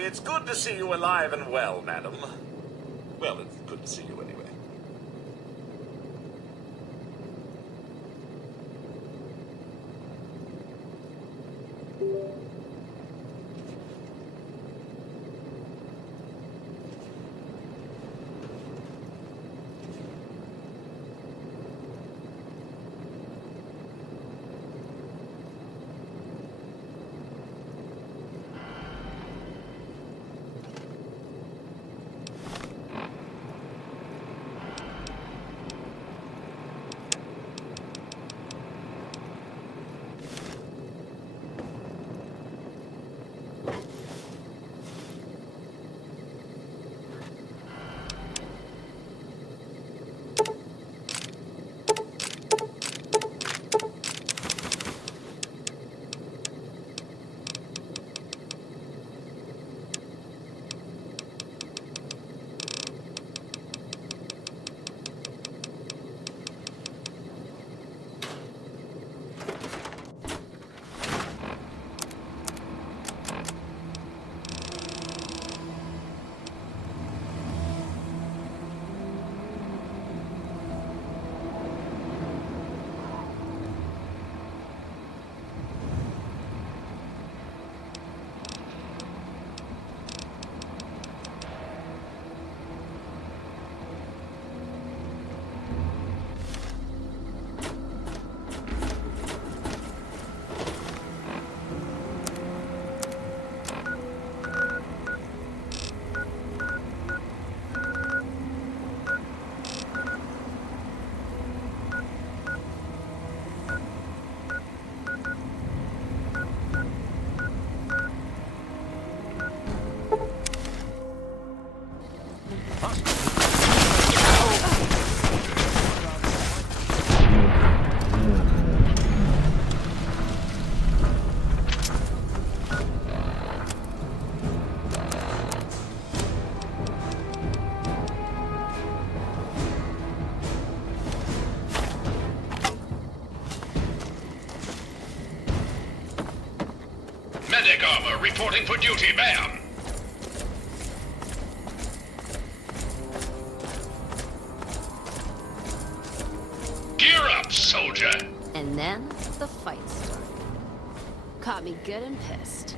It's good to see you alive and well, madam. Well, it's good to see you anyway. Medic armor reporting for duty, ma'am. Gear up, soldier. And then the fight started. Caught me good and pissed.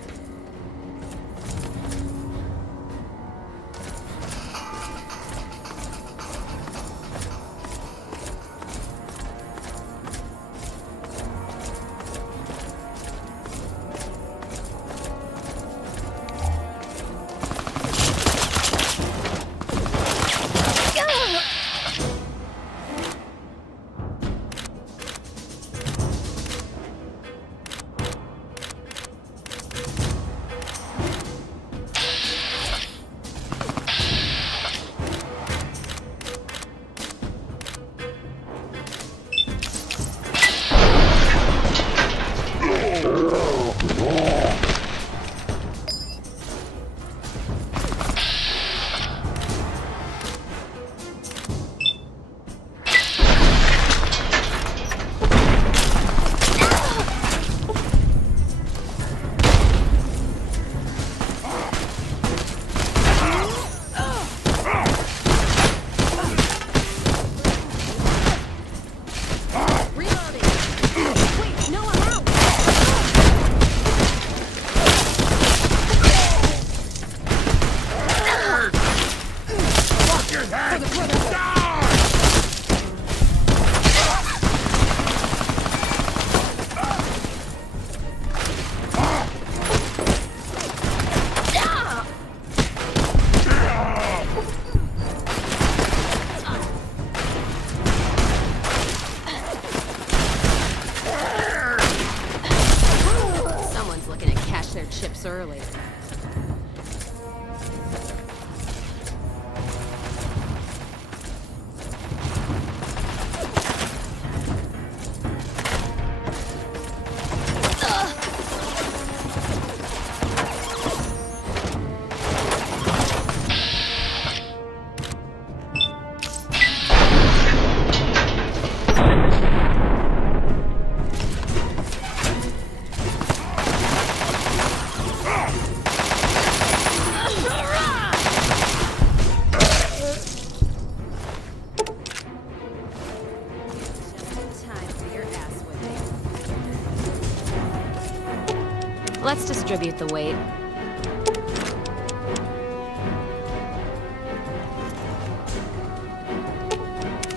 distribute the weight.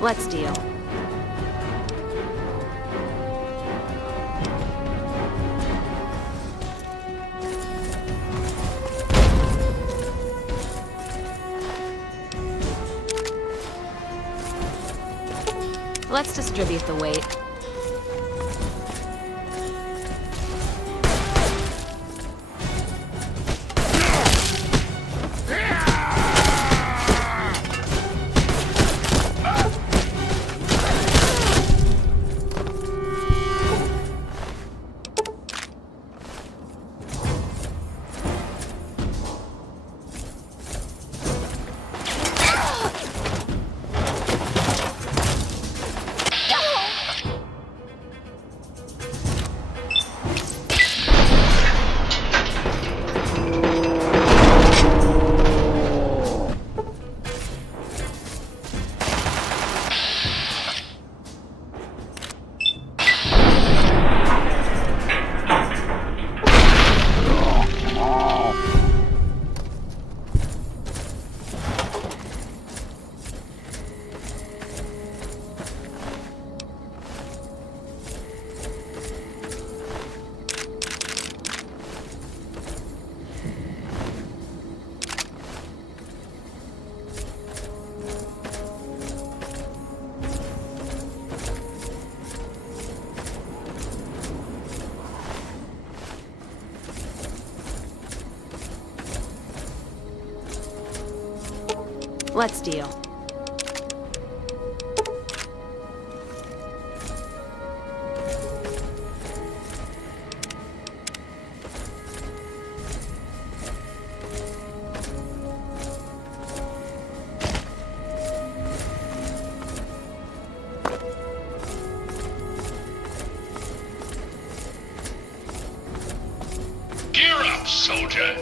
Let's deal. Let's distribute the weight. Let's deal. Gear up, soldier.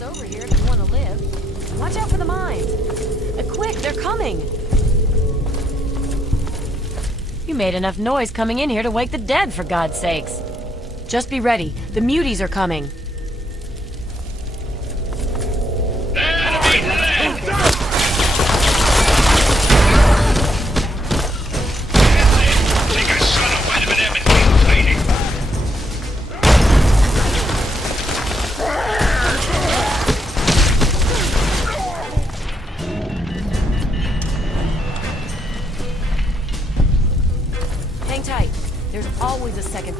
Over here if you want to live. Watch out for the mines. Quick, they're coming. You made enough noise coming in here to wake the dead, for God's sakes. Just be ready. The muties are coming. Hang tight. There's always a second.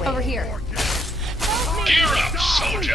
Wait. Over here. Gear up, soldier.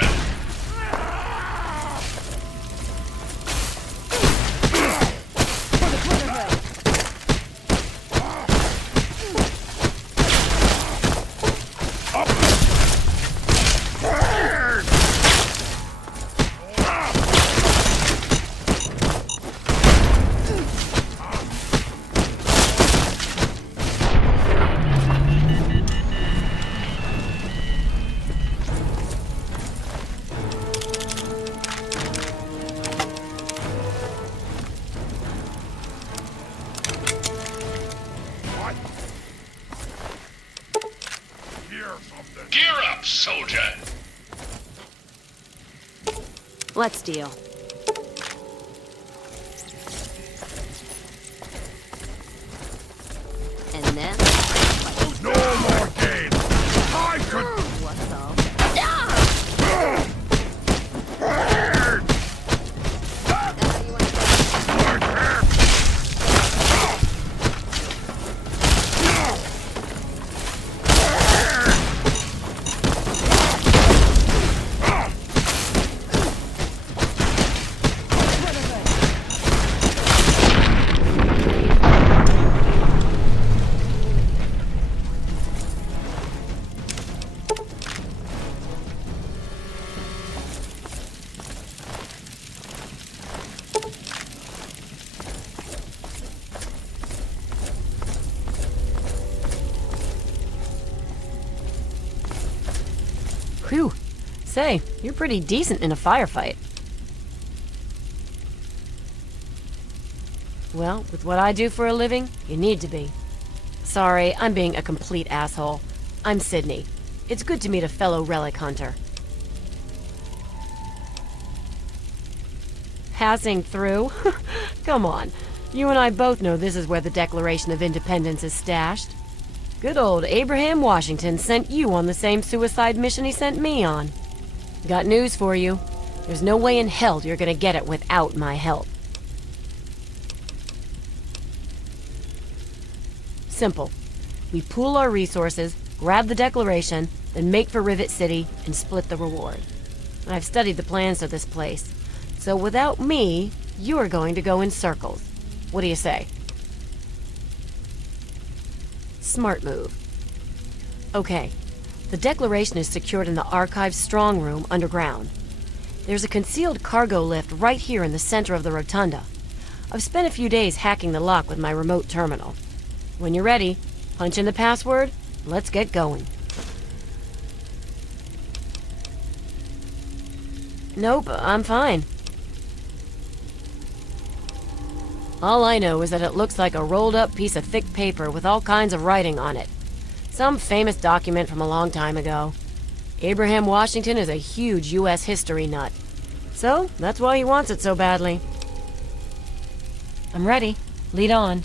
Gear up, soldier! Let's deal. And then... No more games! I could... What's up? Whew. Say, you're pretty decent in a firefight. Well, with what I do for a living, you need to be. Sorry, I'm being a complete asshole. I'm Sydney. It's good to meet a fellow relic hunter. Passing through? Come on. You and I both know this is where the Declaration of Independence is stashed. Good old Abraham Washington sent you on the same suicide mission he sent me on. Got news for you. There's no way in hell you're gonna get it without my help. Simple. We pool our resources, grab the Declaration, then make for Rivet City and split the reward. I've studied the plans for this place, so without me, you're going to go in circles. What do you say? Smart move. Okay, the Declaration is secured in the Archive's strong room underground. There's a concealed cargo lift right here in the center of the rotunda. I've spent a few days hacking the lock with my remote terminal. When you're ready, punch in the password, let's get going. Nope, I'm fine. All I know is that it looks like a rolled-up piece of thick paper with all kinds of writing on it. Some famous document from a long time ago. Abraham Washington is a huge U.S. history nut. So, that's why he wants it so badly. I'm ready. Lead on.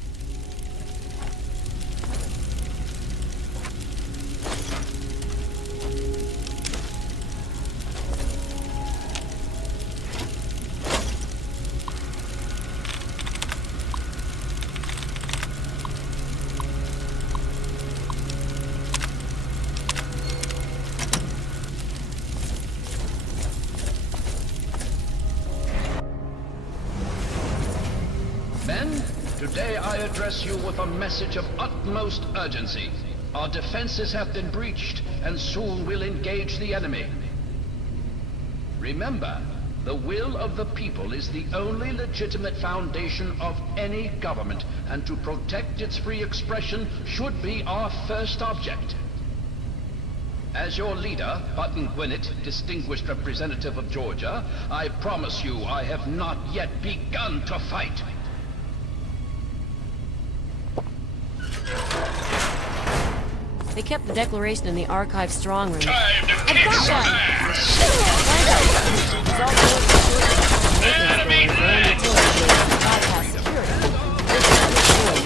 Men, today I address you with a message of utmost urgency. Our defenses have been breached, and soon we'll engage the enemy. Remember, the will of the people is the only legitimate foundation of any government, and to protect its free expression should be our first object. As your leader, Button Gwinnett, distinguished representative of Georgia, I promise you I have not yet begun to fight. They kept the Declaration in the Archive strong room. Time to I've kick got some one! ass! It's all good for maintenance stores and utility bypass security. This is good.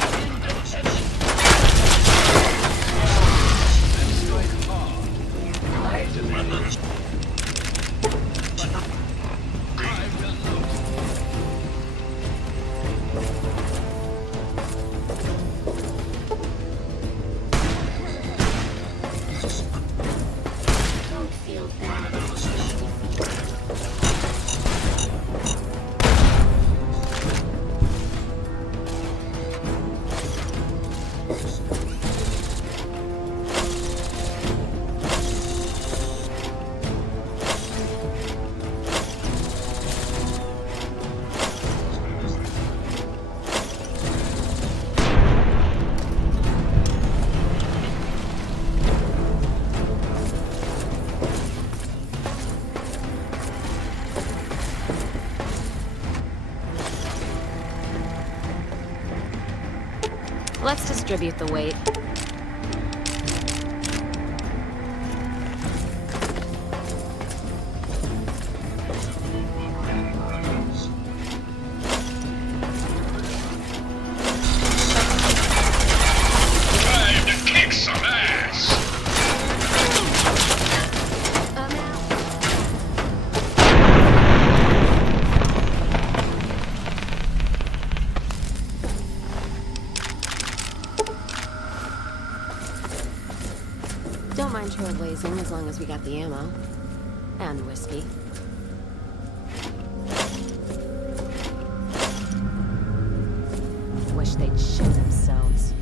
Let's distribute the weight. Time to kick some ass! I'm out. Don't mind trailblazing as long as we got the ammo. And whiskey. Wish they'd shit themselves.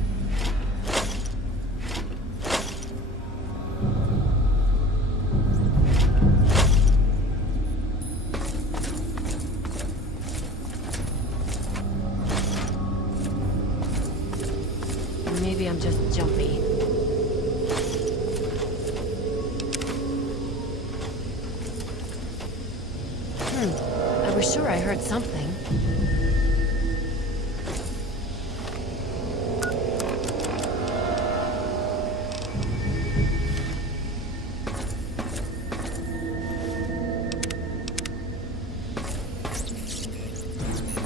Maybe I'm just jumpy. I was sure I heard something.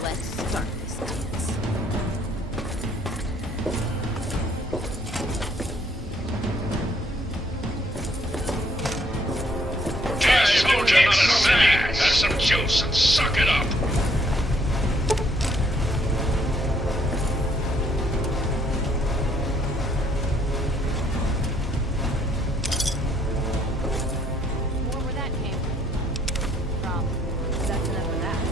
Let's start this dance. I told you not to say! Have some juice and suck it up! More where that came from. Problem. That's enough of that.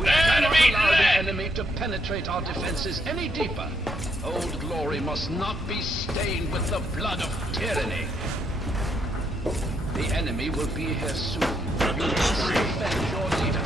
We cannot allow the enemy to penetrate our defenses any deeper. Old Glory must not be stained with the blood of tyranny. The enemy will be here soon. You must defend your leader.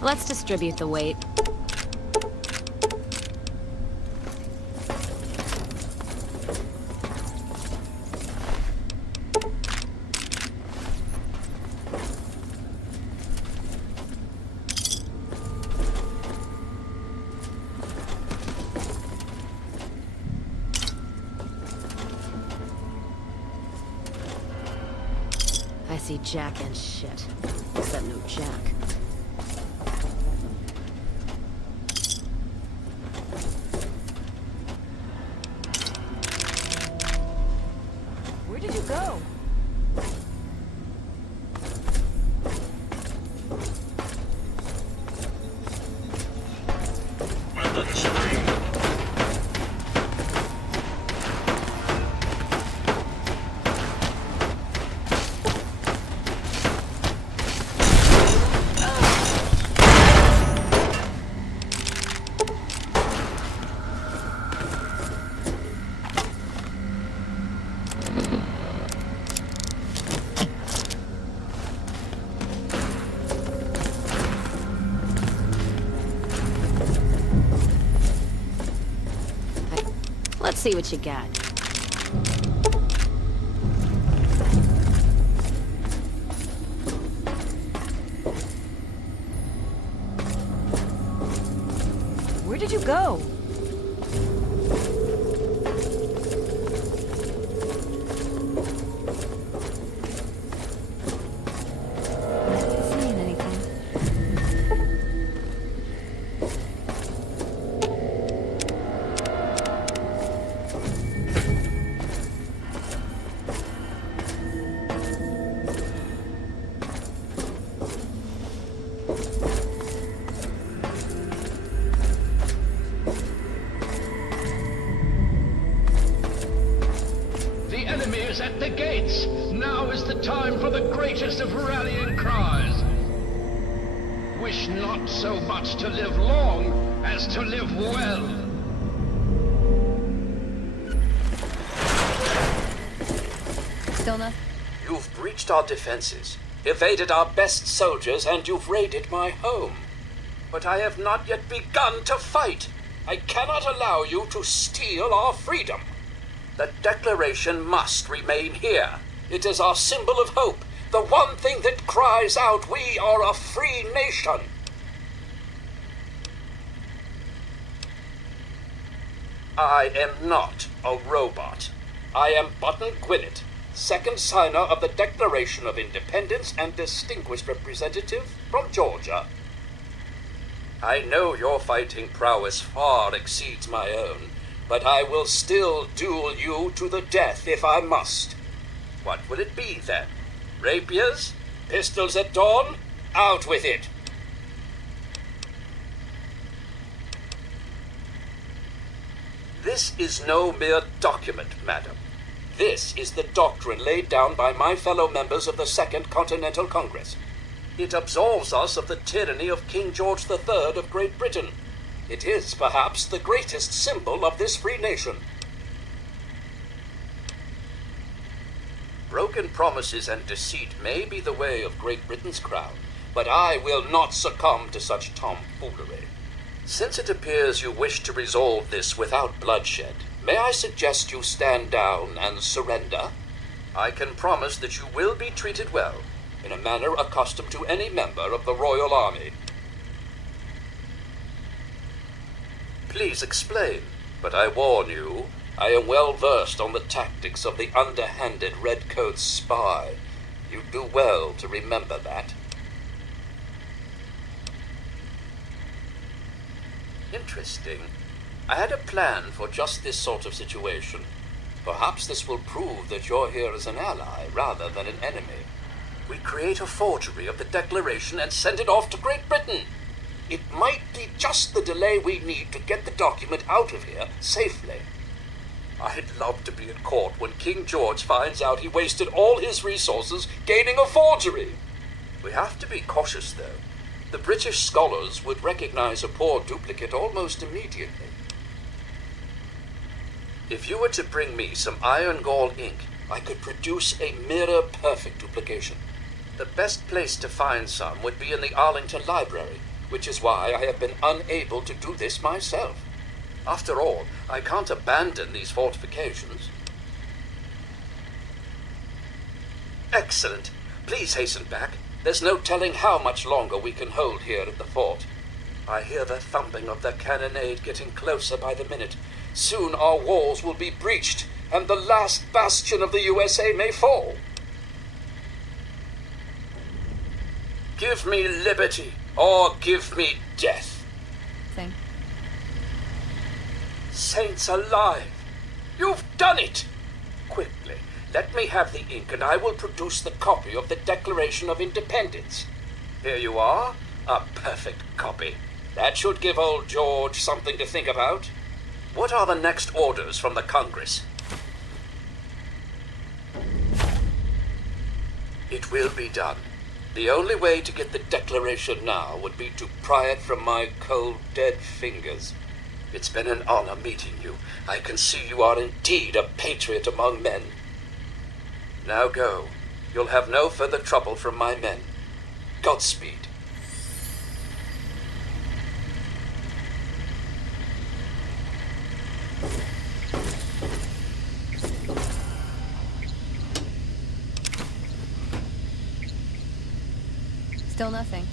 Let's distribute the weight. I see Jack and shit. Except no Jack. Where did you go? Let's see what you got. Where did you go? time for the greatest of rallying cries. Wish not so much to live long as to live well. Still nothing? You've breached our defenses, evaded our best soldiers, and you've raided my home. But I have not yet begun to fight. I cannot allow you to steal our freedom. The Declaration must remain here. It is our symbol of hope, the one thing that cries out, we are a free nation. I am not a robot. I am Button Gwinnett, second signer of the Declaration of Independence and distinguished representative from Georgia. I know your fighting prowess far exceeds my own, but I will still duel you to the death if I must. What will it be then? Rapiers? Pistols at dawn? Out with it! This is no mere document, madam. This is the doctrine laid down by my fellow members of the Second Continental Congress. It absolves us of the tyranny of King George III of Great Britain. It is, perhaps, the greatest symbol of this free nation. Broken promises and deceit may be the way of Great Britain's crown, but I will not succumb to such tomfoolery. Since it appears you wish to resolve this without bloodshed, may I suggest you stand down and surrender? I can promise that you will be treated well, in a manner accustomed to any member of the Royal Army. Please explain, but I warn you, I am well versed on the tactics of the underhanded redcoat spy. You do well to remember that. Interesting. I had a plan for just this sort of situation. Perhaps this will prove that you're here as an ally rather than an enemy. We create a forgery of the Declaration and send it off to Great Britain. It might be just the delay we need to get the document out of here safely. I'd love to be in court when King George finds out he wasted all his resources gaining a forgery. We have to be cautious, though. The British scholars would recognize a poor duplicate almost immediately. If you were to bring me some iron gall ink, I could produce a mirror-perfect duplication. The best place to find some would be in the Arlington Library, which is why I have been unable to do this myself. After all, I can't abandon these fortifications. Excellent. Please hasten back. There's no telling how much longer we can hold here at the fort. I hear the thumping of the cannonade getting closer by the minute. Soon our walls will be breached, and the last bastion of the USA may fall. Give me liberty, or give me death. Thing. Saints alive! You've done it! Quickly, let me have the ink and I will produce the copy of the Declaration of Independence. Here you are, a perfect copy. That should give old George something to think about. What are the next orders from the Congress? It will be done. The only way to get the Declaration now would be to pry it from my cold, dead fingers. It's been an honor meeting you. I can see you are indeed a patriot among men. Now go. You'll have no further trouble from my men. Godspeed. Still nothing.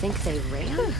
think they ran?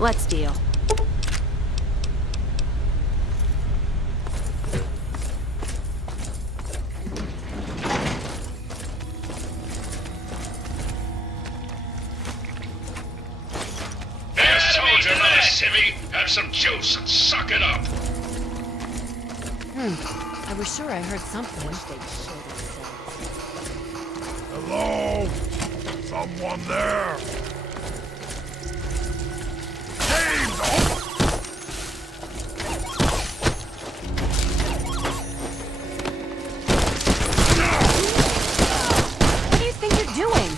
Let's deal. There's soldier, not a civvy. Have some juice and suck it up. I was sure I heard something. Hello? Someone there? James! Oh! What do you think you're doing?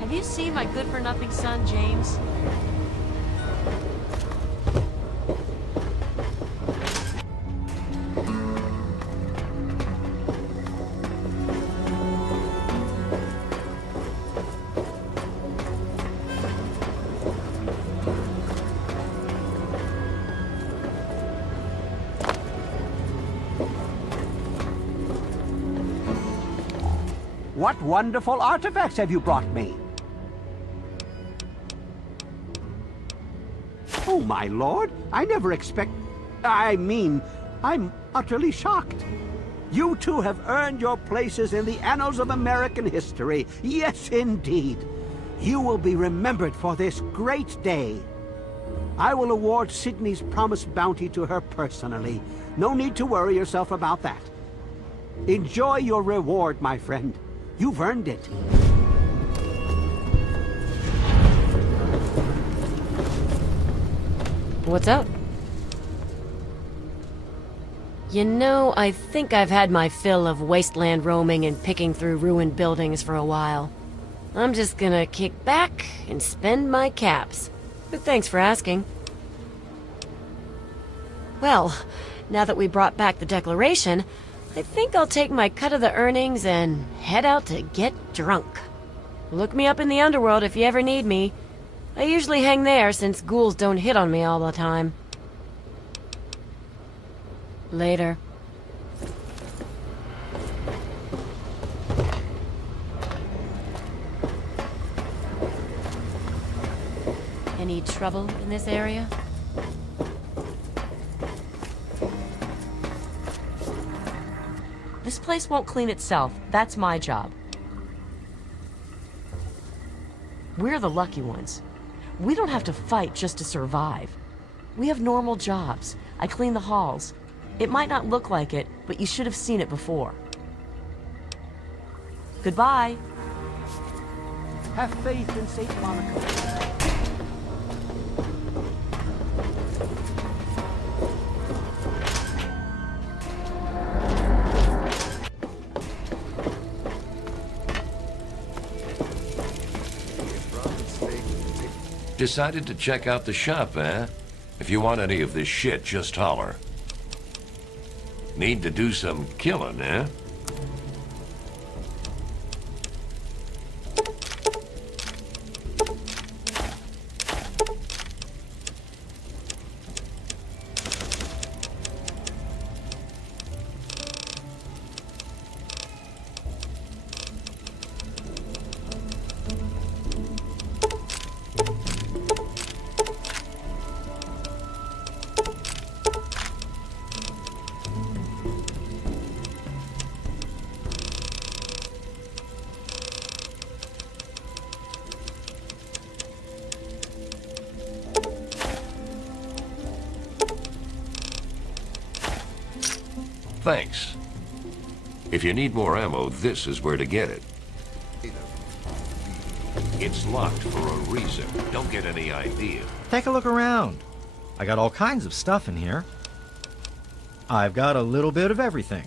Have you seen my good-for-nothing son, James? What wonderful artifacts have you brought me? Oh, my lord, I never I'm utterly shocked. You two have earned your places in the annals of American history. Yes, indeed. You will be remembered for this great day. I will award Sydney's promised bounty to her personally. No need to worry yourself about that. Enjoy your reward, my friend. You've earned it. What's up? You know, I think I've had my fill of wasteland roaming and picking through ruined buildings for a while. I'm just gonna kick back and spend my caps. But thanks for asking. Well, now that we brought back the Declaration, I think I'll take my cut of the earnings and head out to get drunk. Look me up in the underworld if you ever need me. I usually hang there since ghouls don't hit on me all the time. Later. Any trouble in this area? This place won't clean itself. That's my job. We're the lucky ones. We don't have to fight just to survive. We have normal jobs. I clean the halls. It might not look like it, but you should have seen it before. Goodbye. Have faith in St. Monica. Decided to check out the shop, eh? If you want any of this shit, just holler. Need to do some killing, eh? Thanks. If you need more ammo, this is where to get it. It's locked for a reason. Don't get any idea. Take a look around. I got all kinds of stuff in here. I've got a little bit of everything.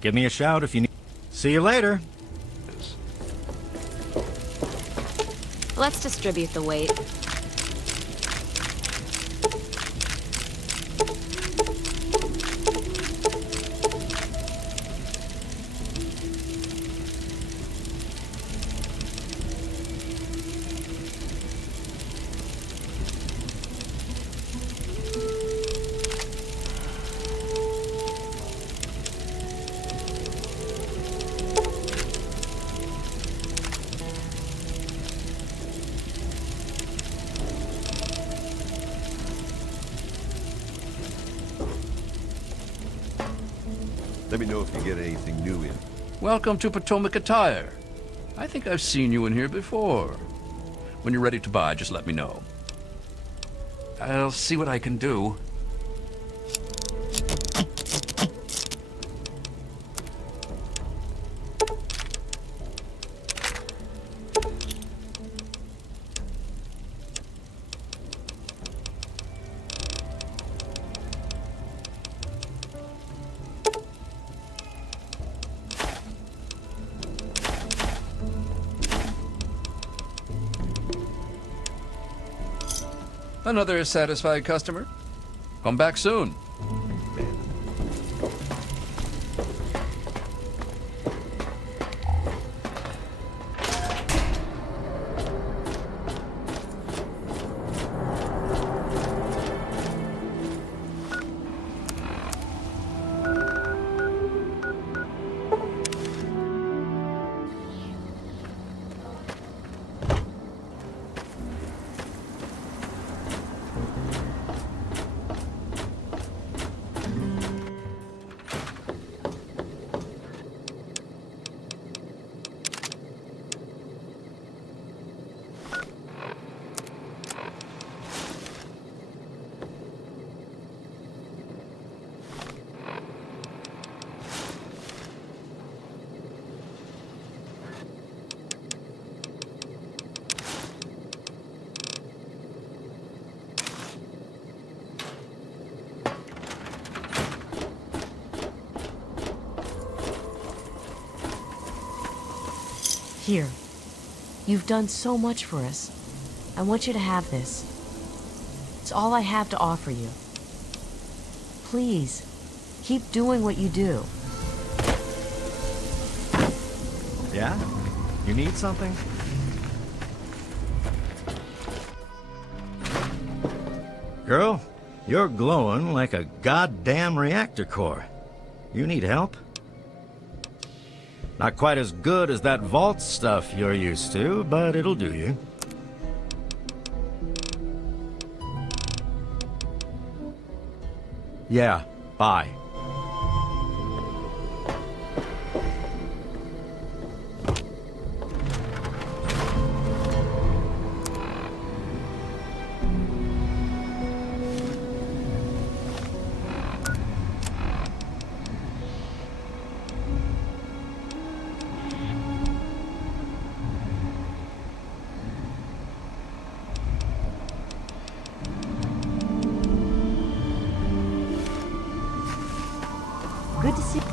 Give me a shout if you need. See you later. Let's distribute the weight. Let me know if you get anything new in. Welcome to Potomac Attire. I think I've seen you in here before. When you're ready to buy, just let me know. I'll see what I can do. Another satisfied customer. Come back soon. Here. You've done so much for us. I want you to have this. It's all I have to offer you. Please, keep doing what you do. Yeah? You need something? Girl, you're glowing like a goddamn reactor core. You need help? Not quite as good as that vault stuff you're used to, but it'll do you. Yeah, bye. Good to see you.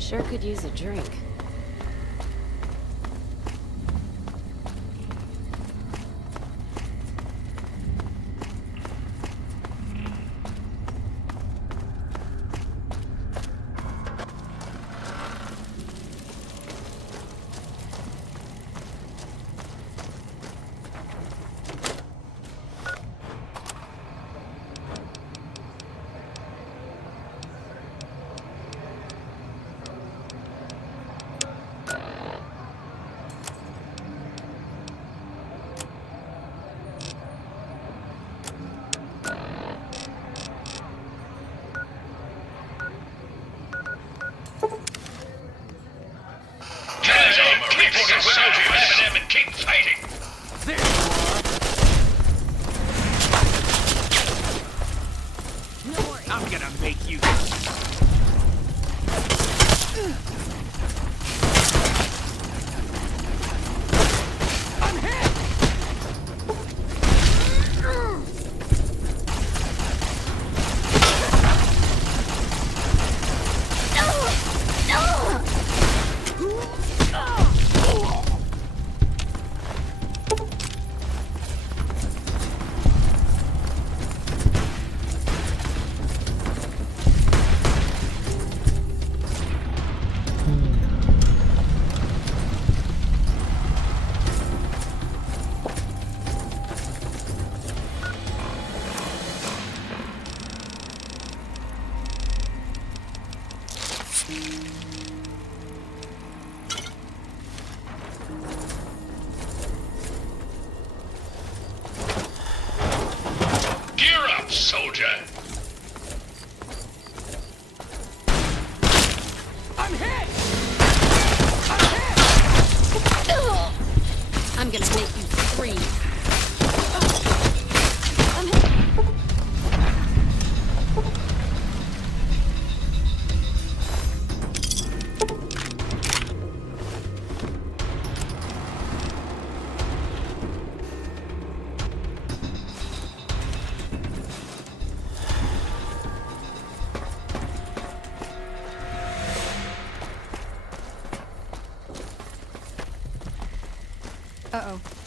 Sure could use a drink. Keep fighting! There you are! No worries. I'm gonna make you... I'm hit! Gear up, soldier! I'm hit! I'm gonna make you scream. Uh-oh.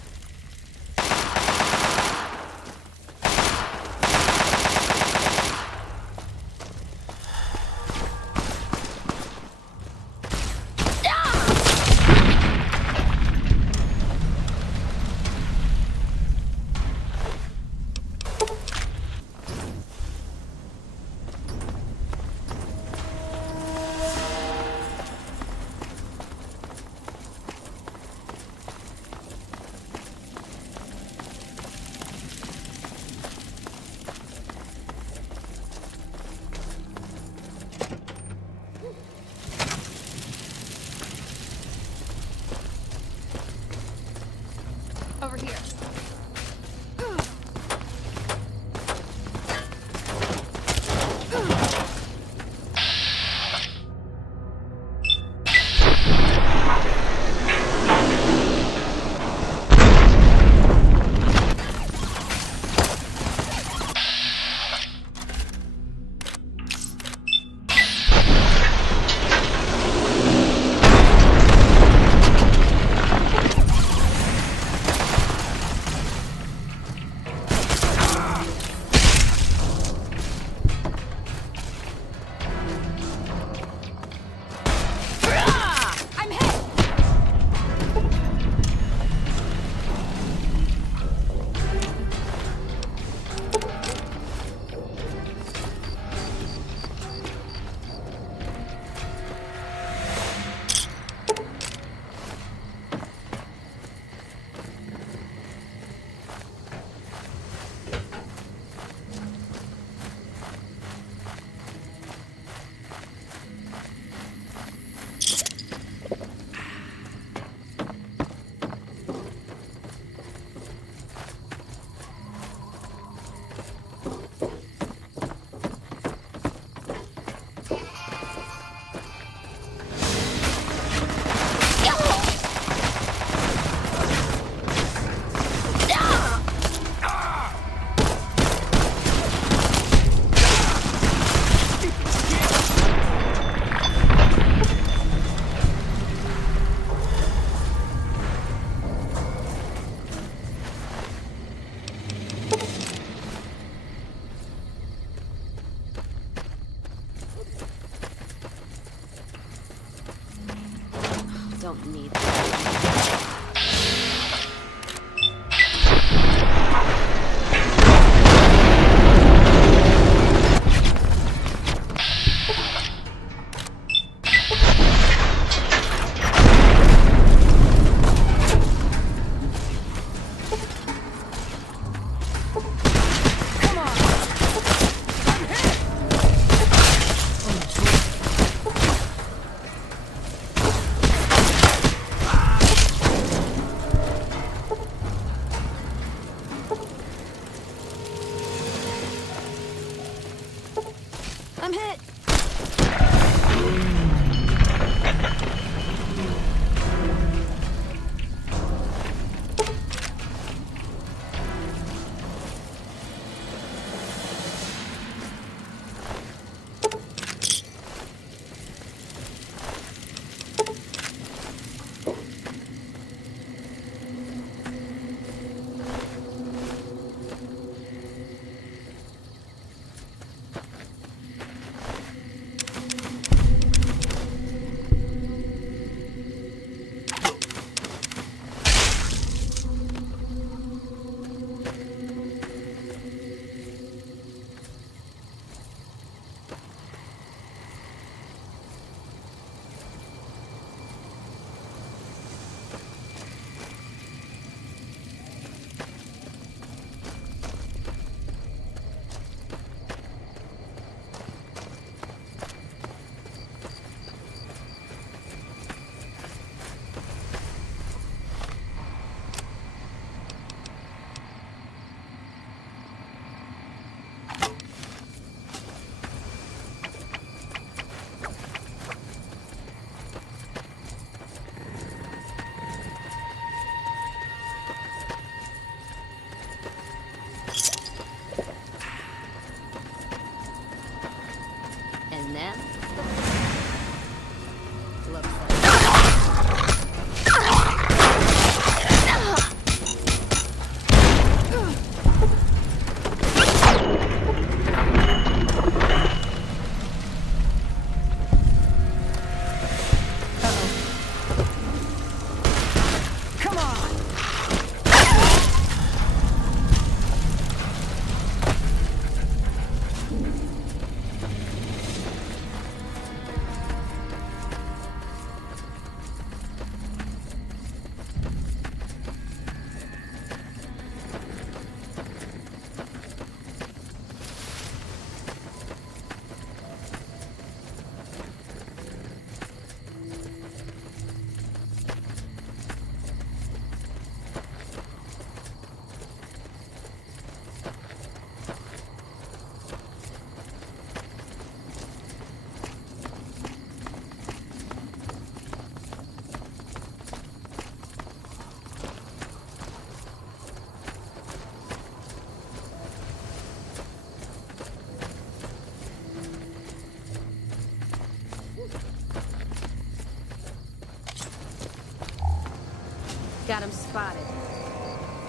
Got him spotted.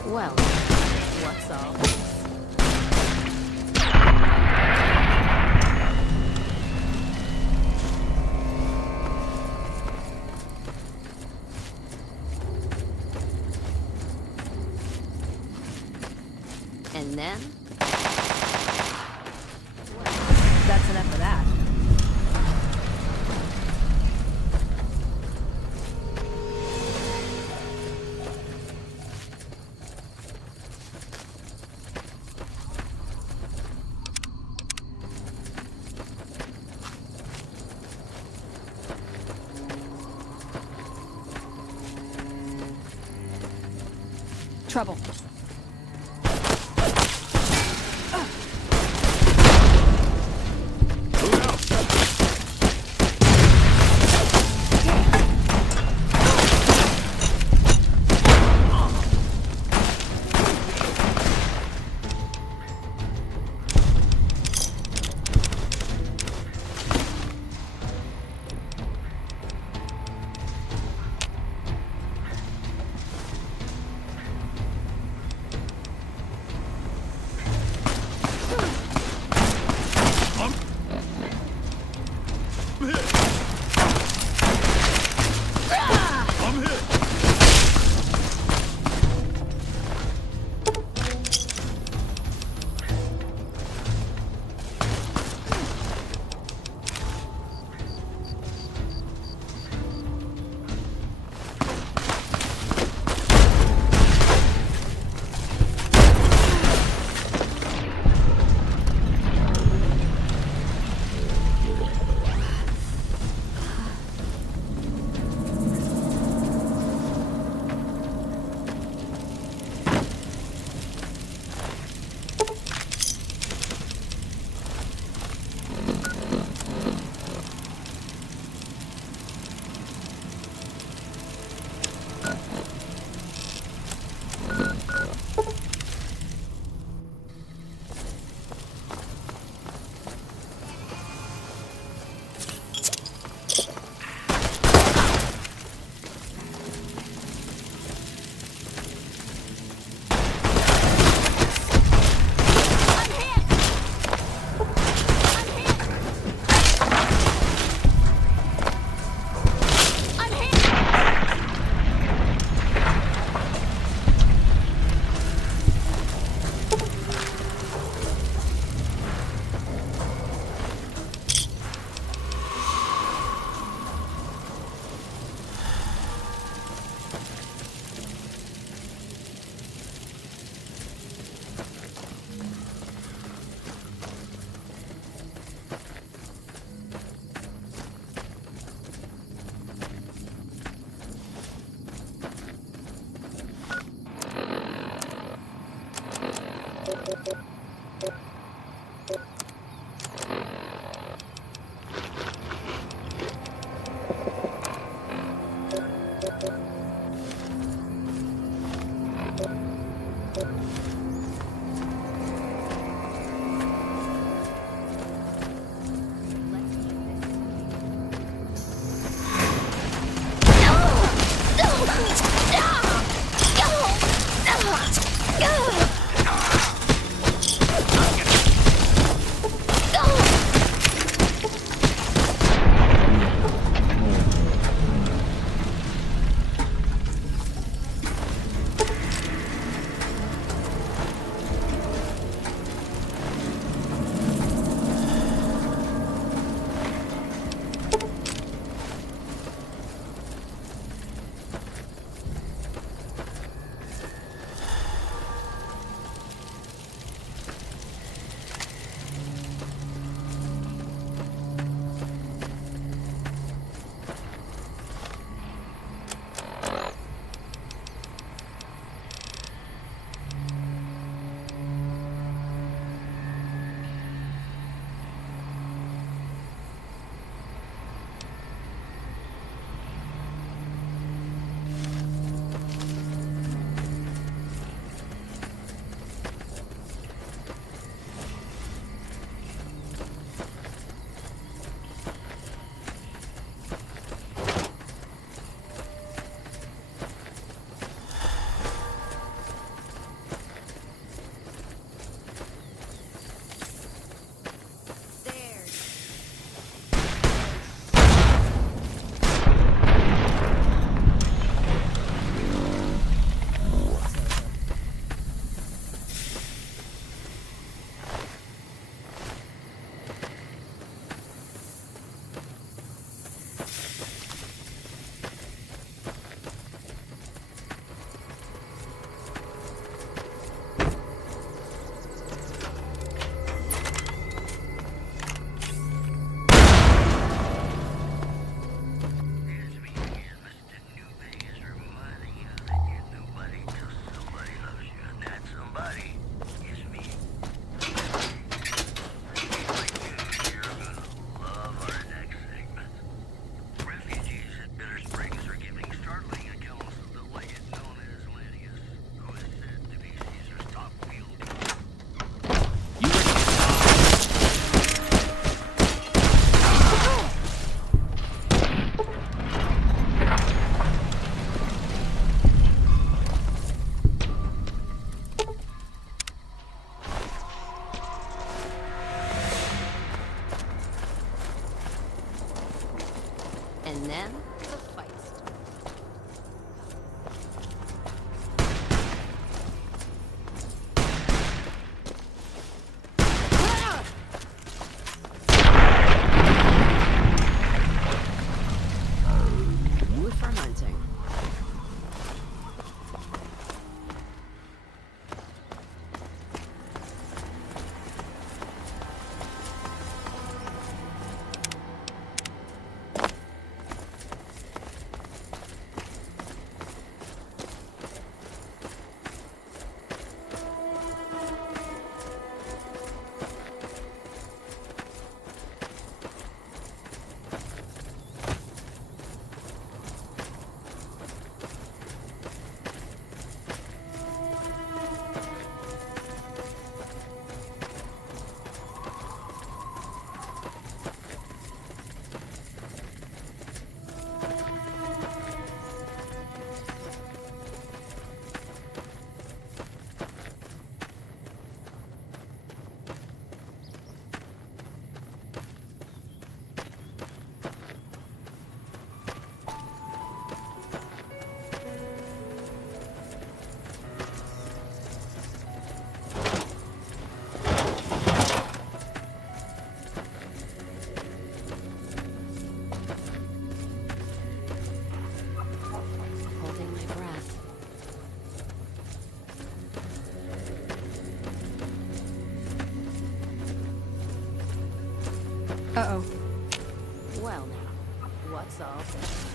Well, what's all? And then? That's enough of that. Trouble. Uh-oh. Well now, what's all this?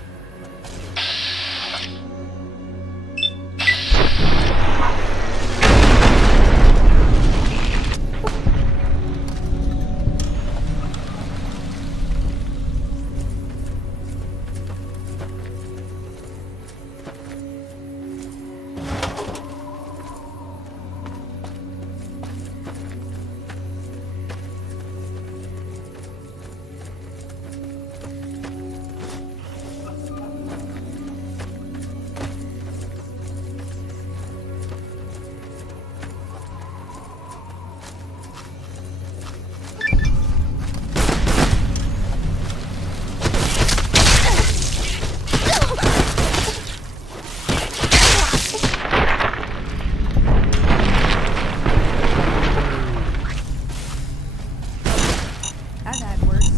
That works.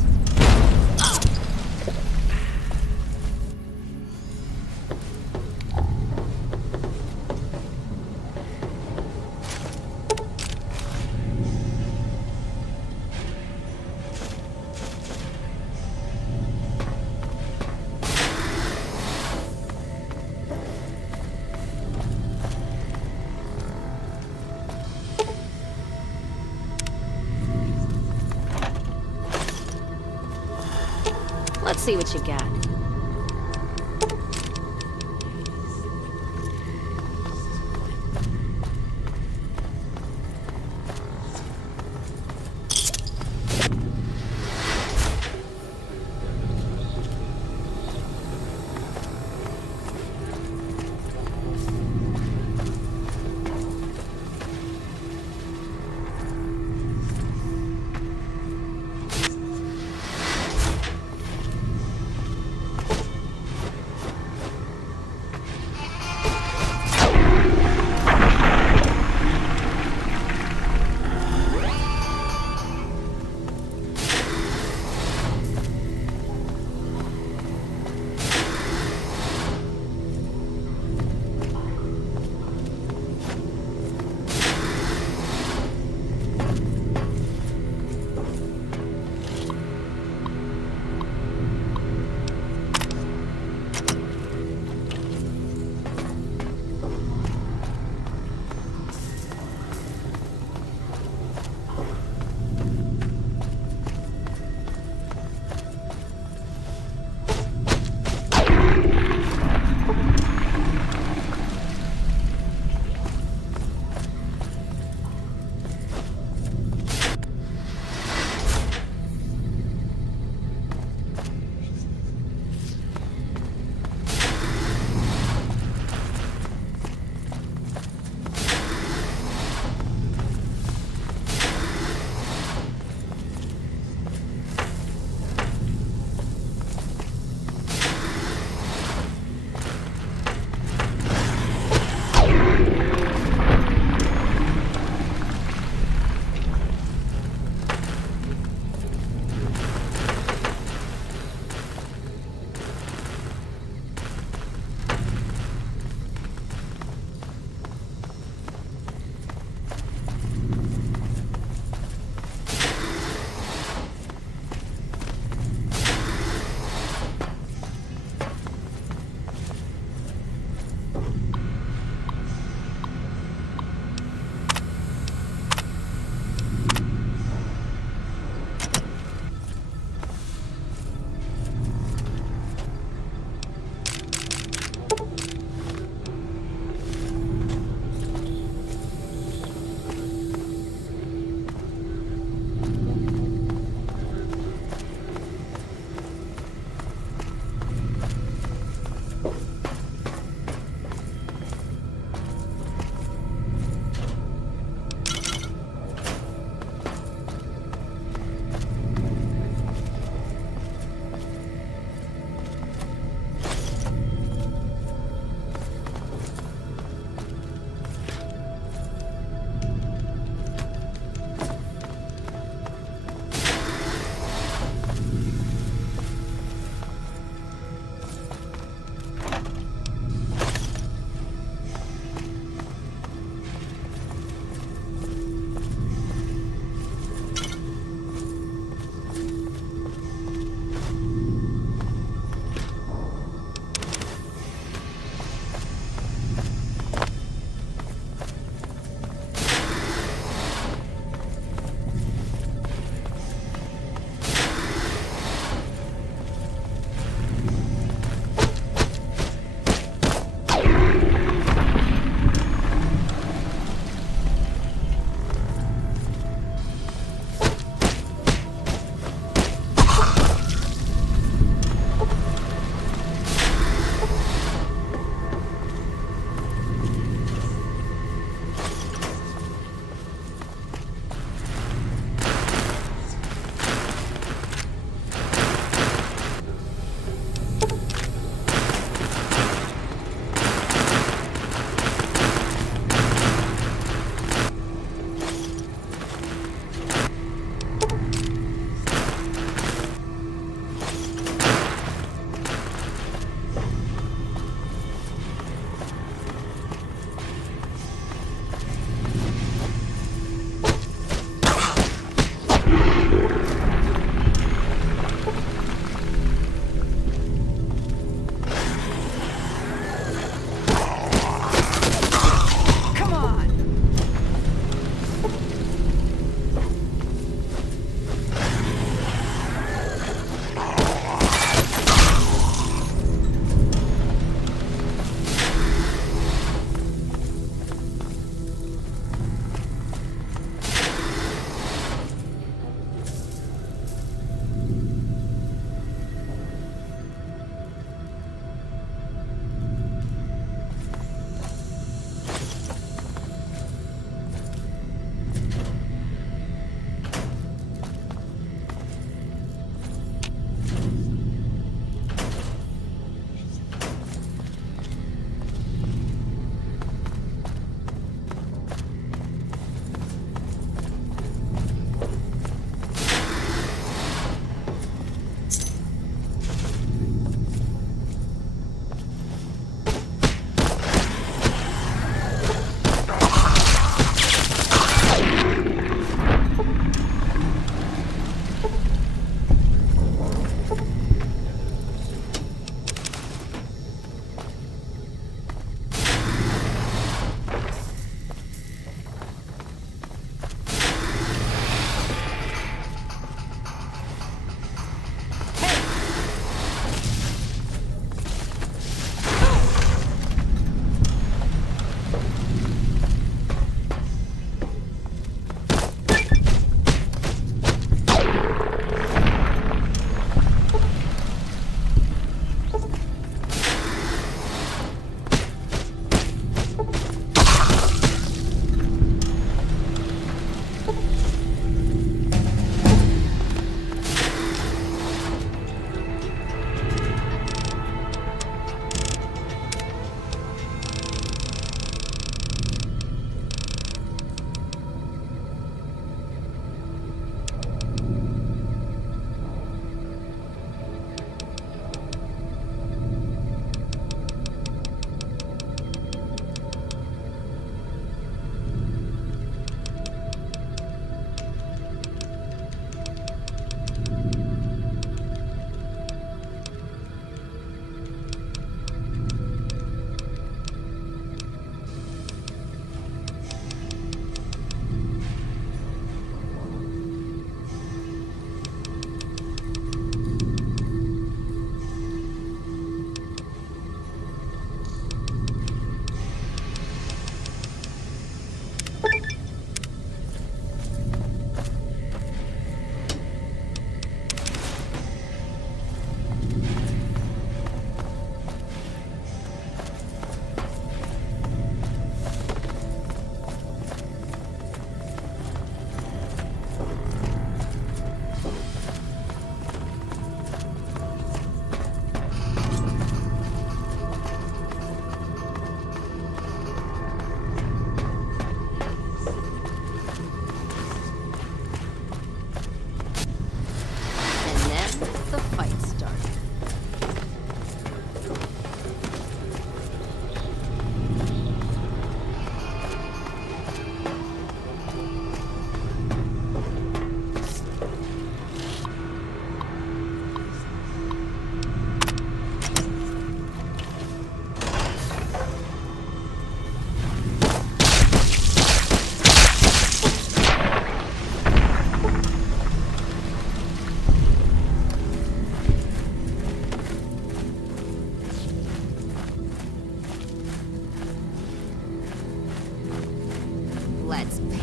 Let's see what you got.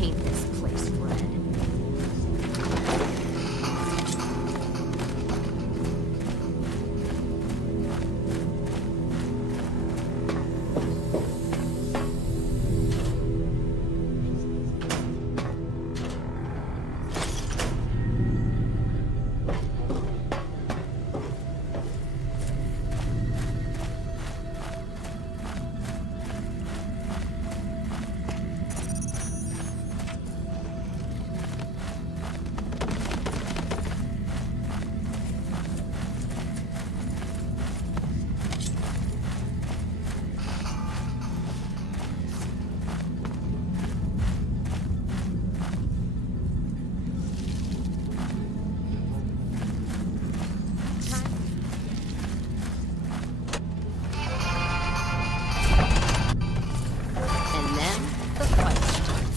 paint this place red. And then the fight starts.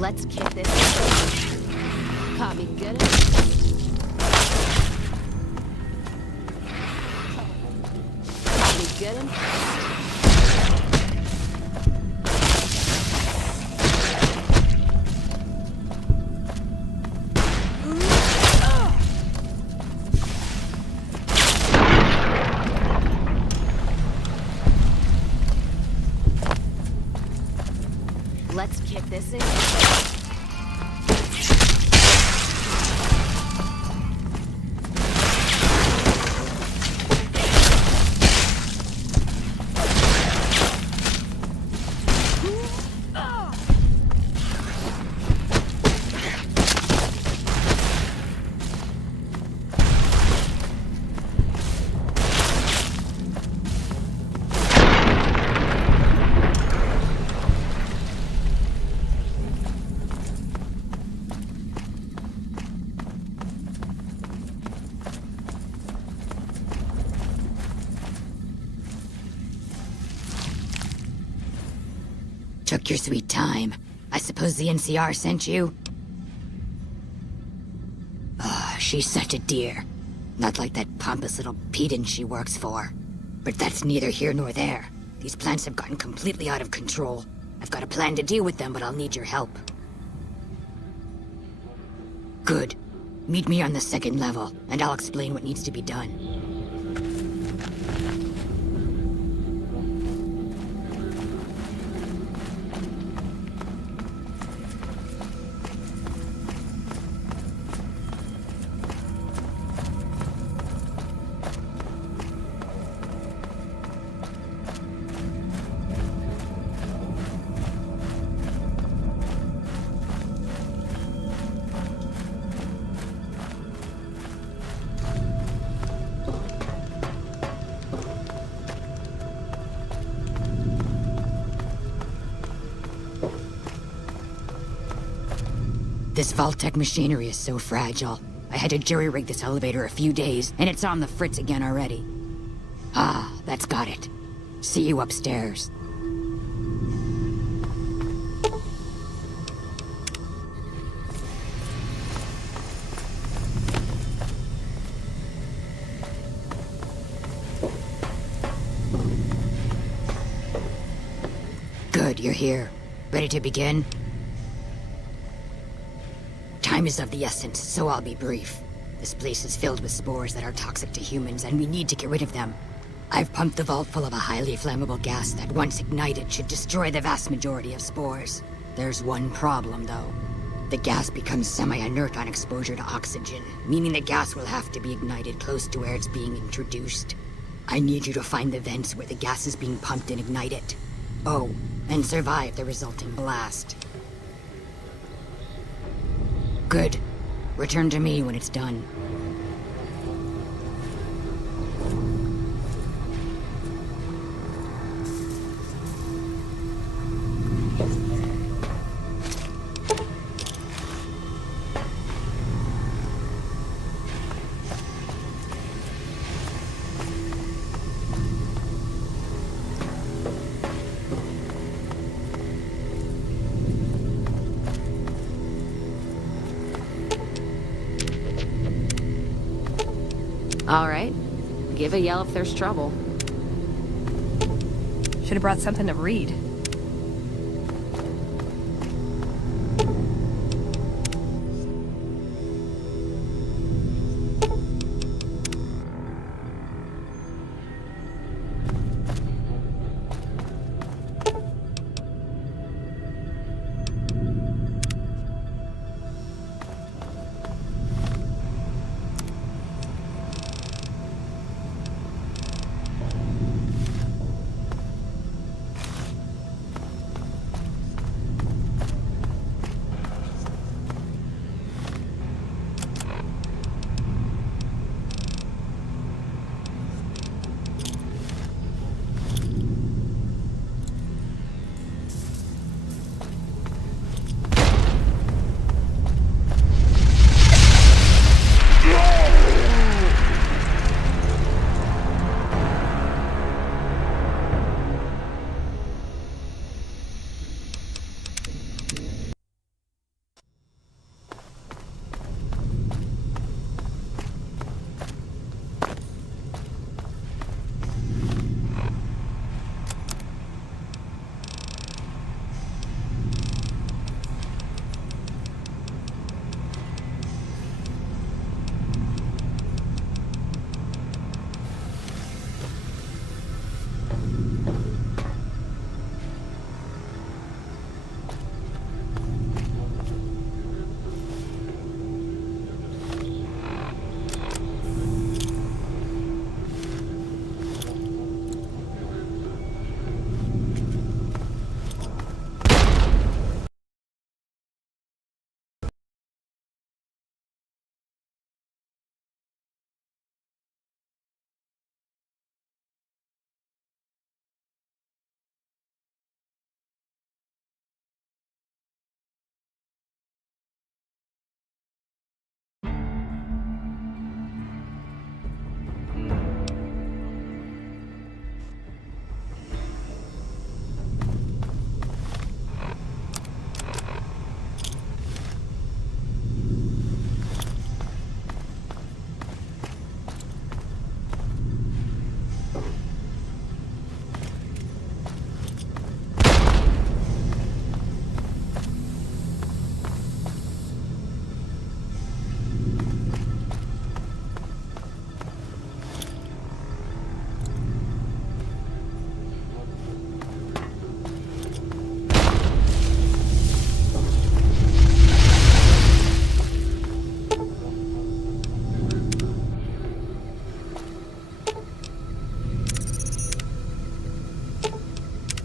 Let's kick this. Caught me good. Caught me good and let's kick this in. took your sweet time. I suppose the NCR sent you? Ah, she's such a dear. Not like that pompous little pedant she works for. But that's neither here nor there. These plants have gotten completely out of control. I've got a plan to deal with them, but I'll need your help. Good. Meet me on the second level, and I'll explain what needs to be done. This Vault-Tec machinery is so fragile. I had to jury-rig this elevator a few days, and it's on the fritz again already. Ah, that's got it. See you upstairs. Good, you're here. Ready to begin? Time is of the essence, so I'll be brief. This place is filled with spores that are toxic to humans, and we need to get rid of them. I've pumped the vault full of a highly flammable gas that, once ignited, should destroy the vast majority of spores. There's one problem, though. The gas becomes semi-inert on exposure to oxygen, meaning the gas will have to be ignited close to where it's being introduced. I need you to find the vents where the gas is being pumped and ignite it. Oh, and survive the resulting blast. Good. Return to me when it's done. All right. Give a yell if there's trouble. Should have brought something to read.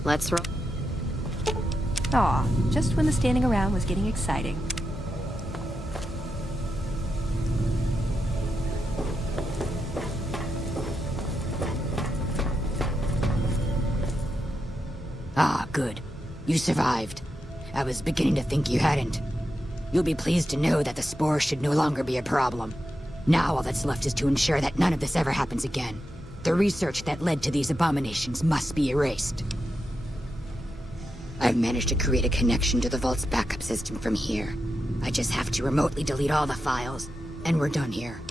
Let's roll. Aw, just when the standing around was getting exciting. Ah, good. You survived. I was beginning to think you hadn't. You'll be pleased to know that the spores should no longer be a problem. Now all that's left is to ensure that none of this ever happens again. The research that led to these abominations must be erased. I've managed to create a connection to the Vault's backup system from here. I just have to remotely delete all the files, and we're done here.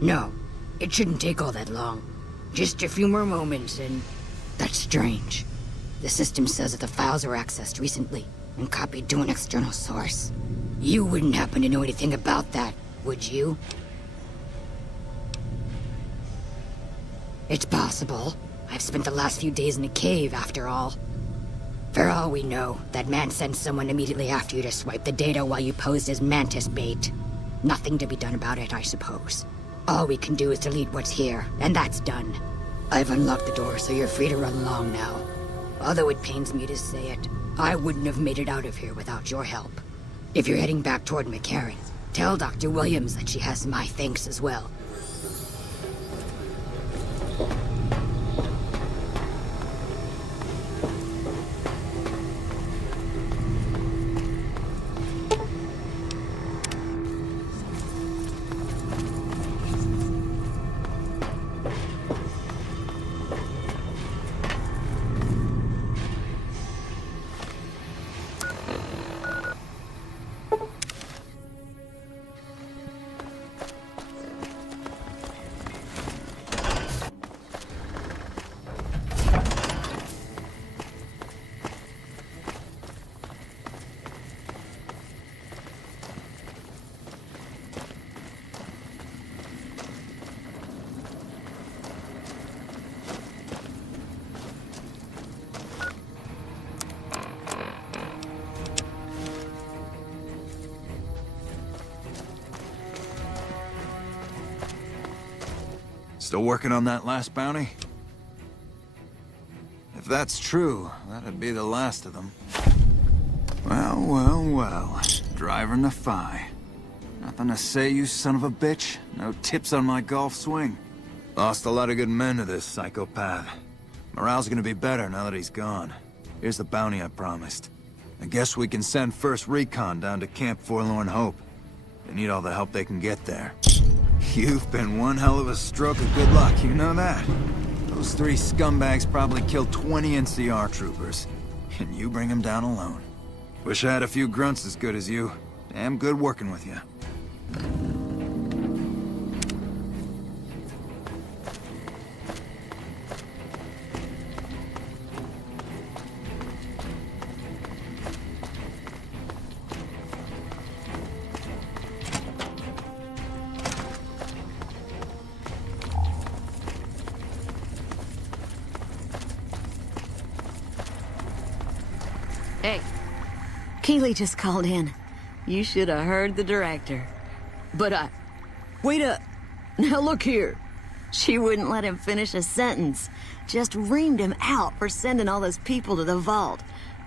No, it shouldn't take all that long. Just a few more moments, and... That's strange. The system says that the files were accessed recently, and copied to an external source. You wouldn't happen to know anything about that, would you? It's possible. I've spent the last few days in a cave, after all. For all we know, that man sent someone immediately after you to swipe the data while you posed as mantis bait. Nothing to be done about it, I suppose. All we can do is delete what's here, and that's done. I've unlocked the door, so you're free to run along now. Although it pains me to say it, I wouldn't have made it out of here without your help. If you're heading back toward McCarran, tell Dr. Williams that she has my thanks as well. Still working on that last bounty? If that's true, that'd be the last of them. Well, well, well. Driver Nephi. Nothing to say, you son of a bitch? No tips on my golf swing? Lost a lot of good men to this psychopath. Morale's gonna be better now that he's gone. Here's the bounty I promised. I guess we can send first recon down to Camp Forlorn Hope. They need all the help they can get there. You've been one hell of a stroke of good luck, you know that? Those 3 scumbags probably killed 20 NCR troopers. And you bring them down alone. Wish I had a few grunts as good as you. Damn good working with you. Hey. Keeley just called in. You should have heard the director. But wait up. Now look here. She wouldn't let him finish a sentence. Just reamed him out for sending all those people to the vault.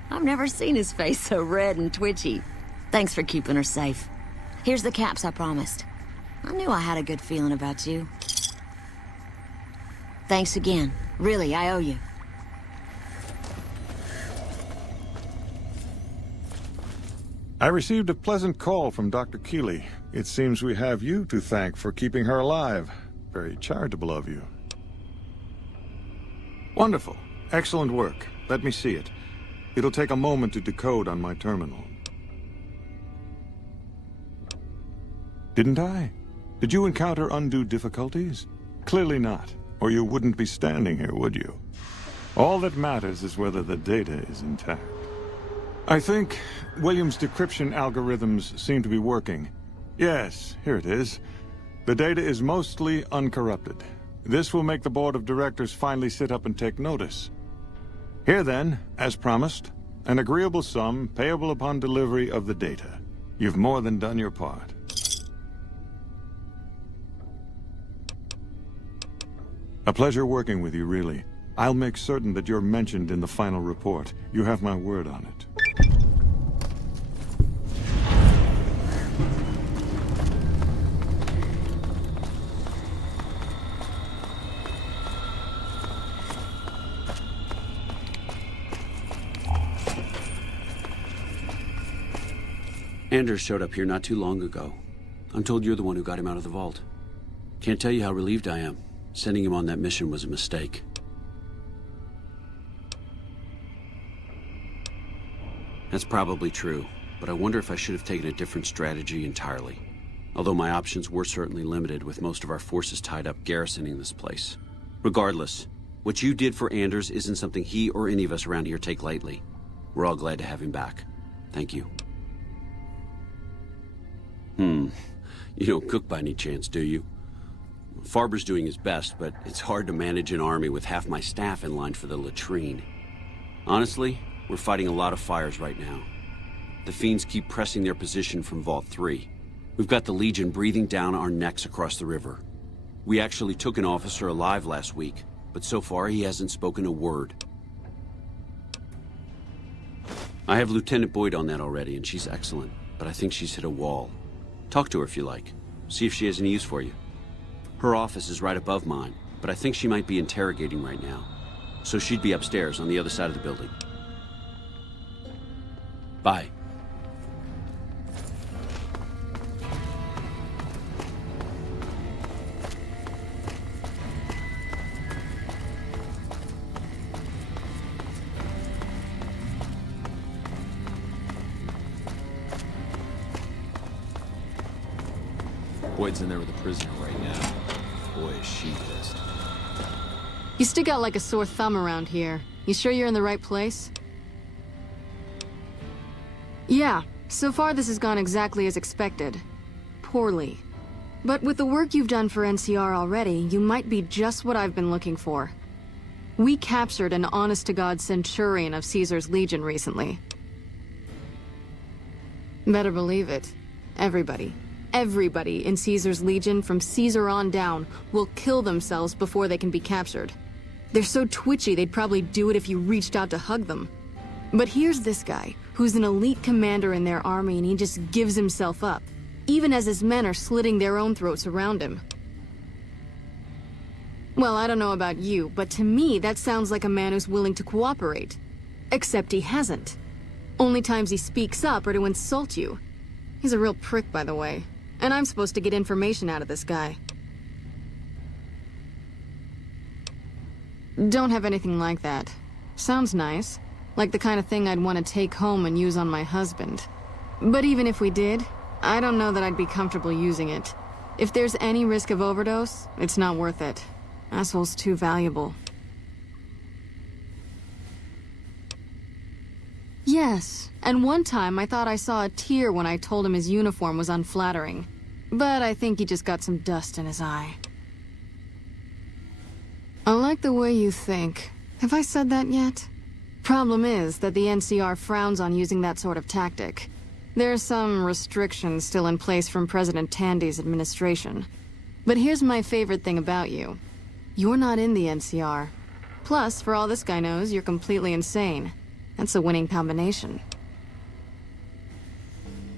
I've never seen his face so red and twitchy. Thanks for keeping her safe. Here's the caps I promised. I knew I had a good feeling about you. Thanks again. Really, I owe you. I received a pleasant call from Dr. Keeley. It seems we have you to thank for keeping her alive. Very charitable of you. Wonderful. Excellent work. Let me see it. It'll take a moment to decode on my terminal. Didn't I? Did you encounter undue difficulties? Clearly not, or you wouldn't be standing here, would you? All that matters is whether the data is intact. I think Williams' decryption algorithms seem to be working. Yes, here it is. The data is mostly uncorrupted. This will make the board of directors finally sit up and take notice. Here then, as promised, an agreeable sum payable upon delivery of the data. You've more than done your part. A pleasure working with you, really. I'll make certain that you're mentioned in the final report. You have my word on it. Anders showed up here not too long ago. I'm told you're the one who got him out of the vault. Can't tell you how relieved I am. Sending him on that mission was a mistake. That's probably true, but I wonder if I should have taken a different strategy entirely. Although my options were certainly limited, with most of our forces tied up garrisoning this place. Regardless, what you did for Anders isn't something he or any of us around here take lightly. We're all glad to have him back. Thank you. You don't cook by any chance, do you? Farber's doing his best, but it's hard to manage an army with half my staff in line for the latrine. Honestly, we're fighting a lot of fires right now. The fiends keep pressing their position from Vault 3. We've got the Legion breathing down our necks across the river. We actually took an officer alive last week, but so far he hasn't spoken a word. I have Lieutenant Boyd on that already, and she's excellent, but I think she's hit a wall. Talk to her if you like. See if she has any use for you. Her office is right above mine, but I think she might be interrogating right now. So she'd be upstairs on the other side of the building. Bye. Boyd's in there with a prisoner right now. Boy, is she pissed. You stick out like a sore thumb around here. You sure you're in the right place? Yeah, so far this has gone exactly as expected. Poorly. But with the work you've done for NCR already, you might be just what I've been looking for. We captured an honest-to-God centurion of Caesar's Legion recently. Better believe it. Everybody in Caesar's Legion, from Caesar on down, will kill themselves before they can be captured. They're so twitchy they'd probably do it if you reached out to hug them. But here's this guy, who's an elite commander in their army, and he just gives himself up, even as his men are slitting their own throats around him. Well, I don't know about you, but to me that sounds like a man who's willing to cooperate. Except he hasn't. Only times he speaks up are to insult you. He's a real prick, by the way. And I'm supposed to get information out of this guy. Don't have anything like that. Sounds nice. Like the kind of thing I'd want to take home and use on my husband. But even if we did, I don't know that I'd be comfortable using it. If there's any risk of overdose, it's not worth it. Asshole's too valuable. Yes, and one time I thought I saw a tear when I told him his uniform was unflattering. But I think he just got some dust in his eye. I like the way you think. Have I said that yet? Problem is that the NCR frowns on using that sort of tactic. There are some restrictions still in place from President Tandy's administration. But here's my favorite thing about you. You're not in the NCR. Plus, for all this guy knows, you're completely insane. That's a winning combination.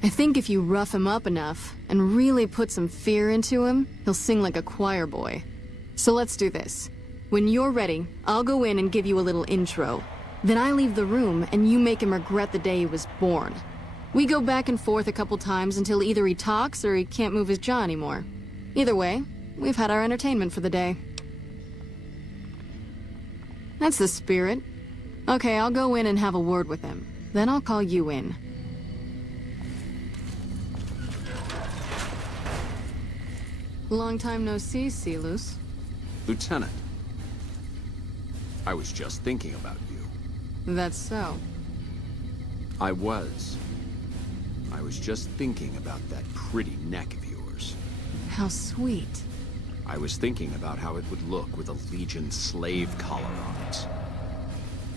I think if you rough him up enough, and really put some fear into him, he'll sing like a choir boy. So let's do this. When you're ready, I'll go in and give you a little intro. Then I leave the room, and you make him regret the day he was born. We go back and forth a couple times until either he talks or he can't move his jaw anymore. Either way, we've had our entertainment for the day. That's the spirit. Okay, I'll go in and have a word with him. Then I'll call you in. Long time no see, Celus. Lieutenant, I was just thinking about you. That's so. I was just thinking about that pretty neck of yours. How sweet. I was thinking about how it would look with a Legion slave collar on it.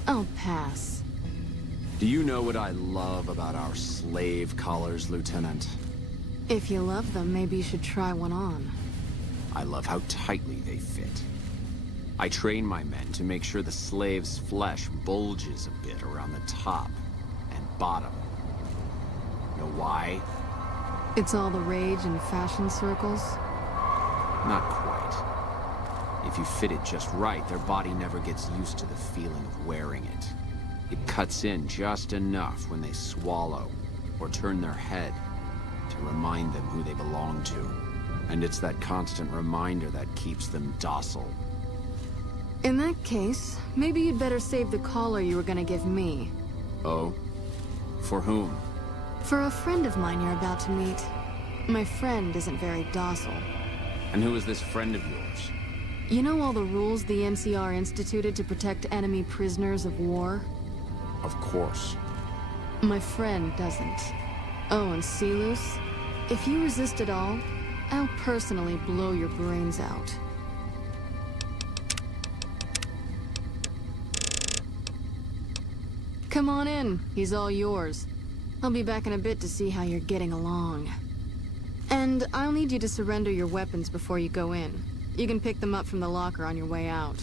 I'll pass. Do you know what I love about our slave collars, Lieutenant? If you love them, maybe you should try one on. I love how tightly they fit. I train my men to make sure the slave's flesh bulges a bit around the top and bottom. Know why? It's all the rage in fashion circles? Not quite. If you fit it just right, their body never gets used to the feeling of wearing it. It cuts in just enough when they swallow or turn their head to remind them who they belong to. And it's that constant reminder that keeps them docile. In that case, maybe you'd better save the collar you were gonna give me. Oh? For whom? For a friend of mine you're about to meet. My friend isn't very docile. And who is this friend of yours? You know all the rules the NCR instituted to protect enemy prisoners of war? Of course. My friend doesn't. Oh, and Silus, if you resist at all, I'll personally blow your brains out. Come on in, he's all yours. I'll be back in a bit to see how you're getting along. And I'll need you to surrender your weapons before you go in. You can pick them up from the locker on your way out.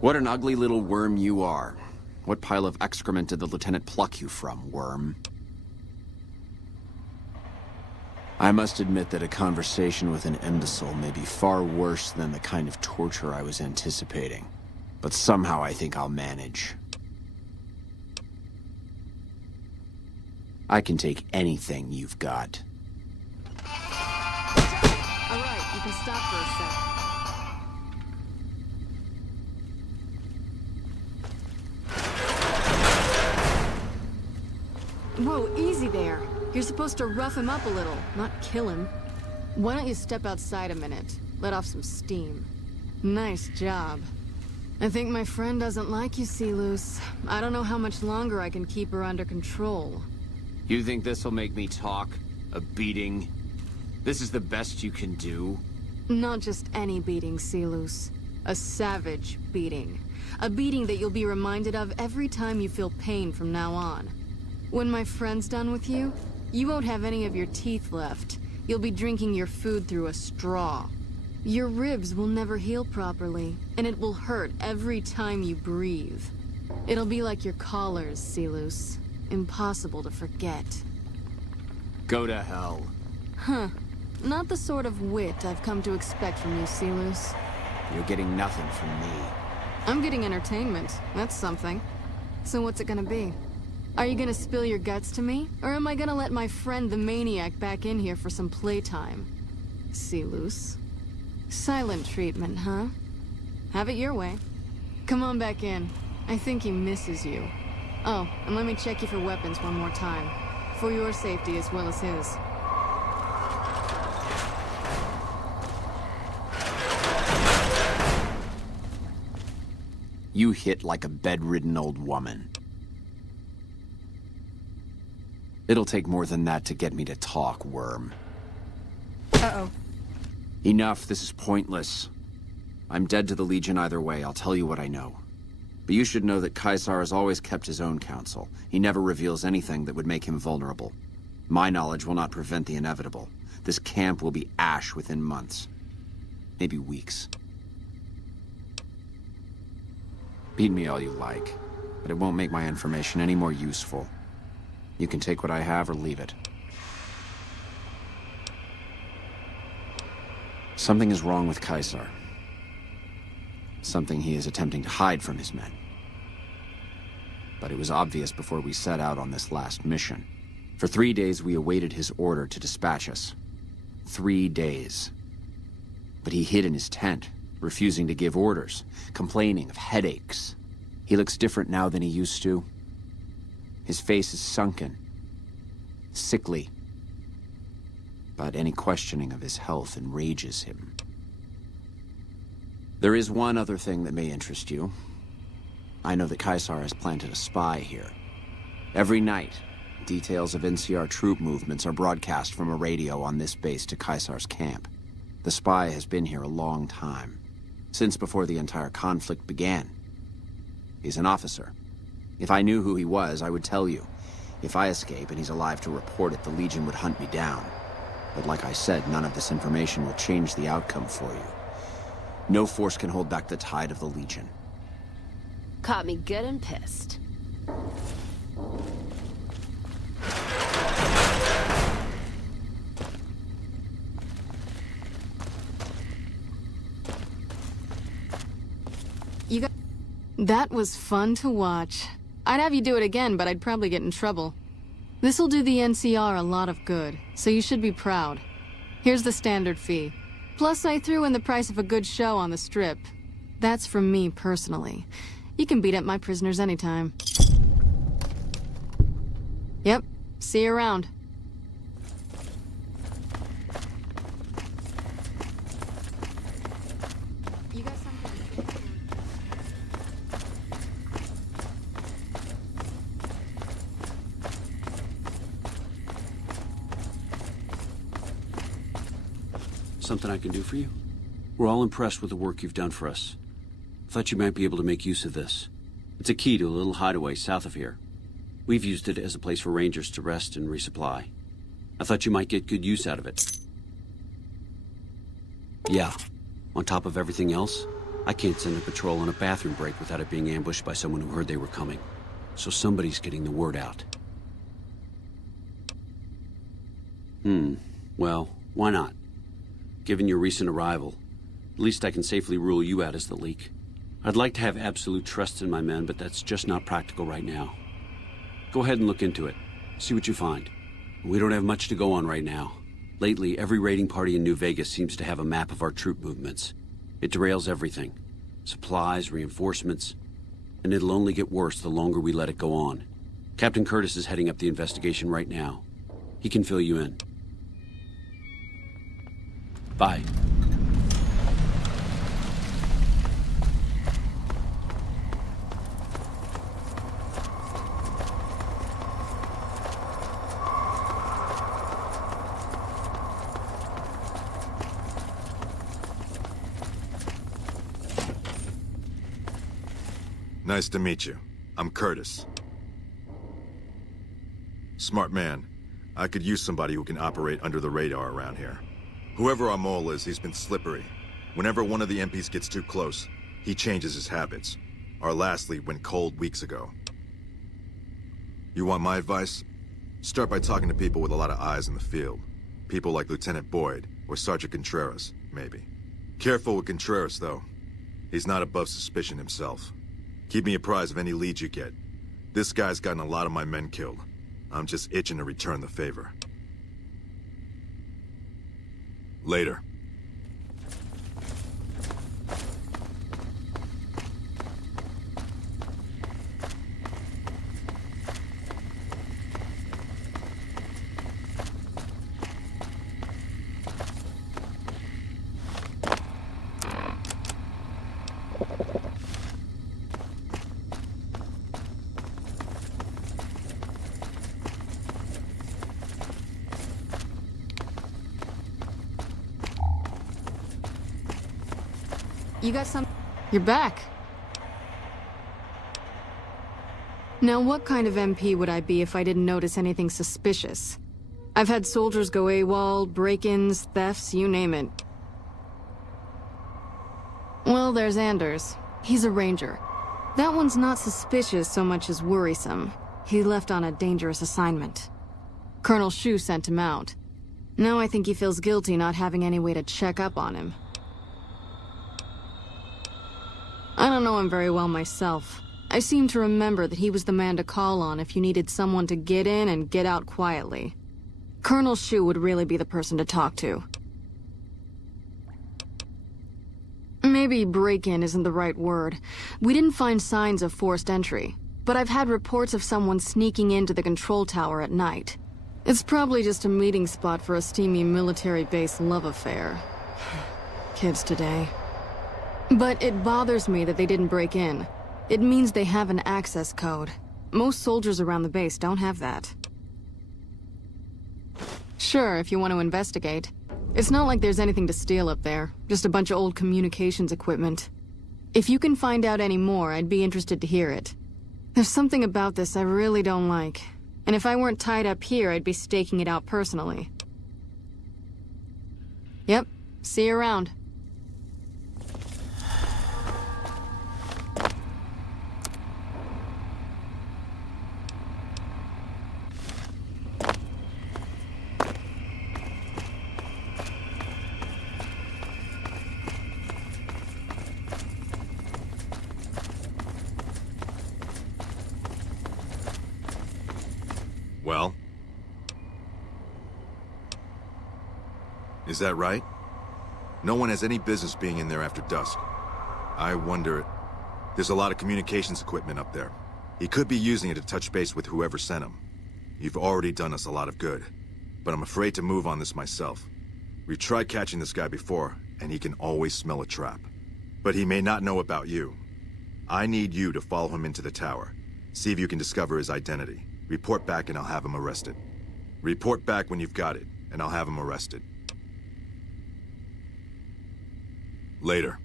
What an ugly little worm you are. What pile of excrement did the lieutenant pluck you from, worm? I must admit that a conversation with an imbecile may be far worse than the kind of torture I was anticipating. But somehow I think I'll manage. I can take anything you've got. Alright, you can stop for a sec. Whoa, easy there. You're supposed to rough him up a little, not kill him. Why don't you step outside a minute? Let off some steam. Nice job. I think my friend doesn't like you, Silus. I don't know how much longer I can keep her under control. You think this'll make me talk? A beating? This is the best you can do? Not just any beating, Silus. A savage beating. A beating that you'll be reminded of every time you feel pain from now on. When my friend's done with you, you won't have any of your teeth left. You'll be drinking your food through a straw. Your ribs will never heal properly, and it will hurt every time you breathe. It'll be like your collars, Silus. Impossible to forget. Go to hell. Huh. Not the sort of wit I've come to expect from you, Silus. You're getting nothing from me. I'm getting entertainment. That's something. So what's it gonna be? Are you gonna spill your guts to me? Or am I gonna let my friend the maniac back in here for some playtime? Silus. Silent treatment, huh? Have it your way. Come on back in. I think he misses you. Oh, and let me check you for weapons one more time. For your safety as well as his. You hit like a bedridden old woman. It'll take more than that to get me to talk, worm. Uh-oh. Enough, this is pointless. I'm dead to the Legion either way, I'll tell you what I know. But you should know that Caesar has always kept his own counsel. He never reveals anything that would make him vulnerable. My knowledge will not prevent the inevitable. This camp will be ash within months. Maybe weeks. Beat me all you like, but it won't make my information any more useful. You can take what I have or leave it. Something is wrong with Caesar. Something he is attempting to hide from his men. But it was obvious before we set out on this last mission. For 3 days we awaited his order to dispatch us. 3 days. But he hid in his tent, refusing to give orders, complaining of headaches. He looks different now than he used to. His face is sunken, sickly. But any questioning of his health enrages him. There is one other thing that may interest you. I know that Caesar has planted a spy here. Every night, details of NCR troop movements are broadcast from a radio on this base to Caesar's camp. The spy has been here a long time, since before the entire conflict began. He's an officer. If I knew who he was, I would tell you. If I escape and he's alive to report it, the Legion would hunt me down. But like I said, none of this information will change the outcome for you. No force can hold back the tide of the Legion. Caught me good and pissed. That was fun to watch. I'd have you do it again, but I'd probably get in trouble. This'll do the NCR a lot of good, so you should be proud. Here's the standard fee. Plus, I threw in the price of a good show on the Strip. That's from me personally. You can beat up my prisoners anytime. Yep, see you around. Something I can do for you? We're all impressed with the work you've done for us. Thought you might be able to make use of this. It's a key to a little hideaway south of here. We've used it as a place for rangers to rest and resupply. I thought you might get good use out of it. Yeah. On top of everything else, I can't send a patrol on a bathroom break without it being ambushed by someone who heard they were coming. So somebody's getting the word out. Well, why not? Given your recent arrival, at least I can safely rule you out as the leak. I'd like to have absolute trust in my men, but that's just not practical right now. Go ahead and look into it. See what you find. We don't have much to go on right now. Lately, every raiding party in New Vegas seems to have a map of our troop movements. It derails everything. Supplies, reinforcements. And it'll only get worse the longer we let it go on. Captain Curtis is heading up the investigation right now. He can fill you in. Bye. Nice to meet you. I'm Curtis. Smart man. I could use somebody who can operate under the radar around here. Whoever our mole is, he's been slippery. Whenever one of the MPs gets too close, he changes his habits. Our last lead went cold weeks ago. You want my advice? Start by talking to people with a lot of eyes in the field. People like Lieutenant Boyd, or Sergeant Contreras, maybe. Careful with Contreras, though. He's not above suspicion himself. Keep me apprised of any leads you get. This guy's gotten a lot of my men killed. I'm just itching to return the favor. Later. You got some... You're back. Now, what kind of MP would I be if I didn't notice anything suspicious? I've had soldiers go AWOL, break-ins, thefts, you name it. Well, there's Anders. He's a ranger. That one's not suspicious so much as worrisome. He left on a dangerous assignment. Colonel Shu sent him out. Now I think he feels guilty not having any way to check up on him. I don't know him very well myself. I seem to remember that he was the man to call on if you needed someone to get in and get out quietly. Colonel Shu would really be the person to talk to. Maybe break-in isn't the right word. We didn't find signs of forced entry, but I've had reports of someone sneaking into the control tower at night. It's probably just a meeting spot for a steamy military base love affair. Kids today. But it bothers me that they didn't break in. It means they have an access code. Most soldiers around the base don't have that. Sure, if you want to investigate. It's not like there's anything to steal up there. Just a bunch of old communications equipment. If you can find out any more, I'd be interested to hear it. There's something about this I really don't like. And if I weren't tied up here, I'd be staking it out personally. Yep, see you around. Well? Is that right? No one has any business being in there after dusk. I wonder... There's a lot of communications equipment up there. He could be using it to touch base with whoever sent him. You've already done us a lot of good, but I'm afraid to move on this myself. We've tried catching this guy before, and he can always smell a trap. But he may not know about you. I need you to follow him into the tower. See if you can discover his identity. Report back and I'll have him arrested. Report back when you've got it, and I'll have him arrested. Later.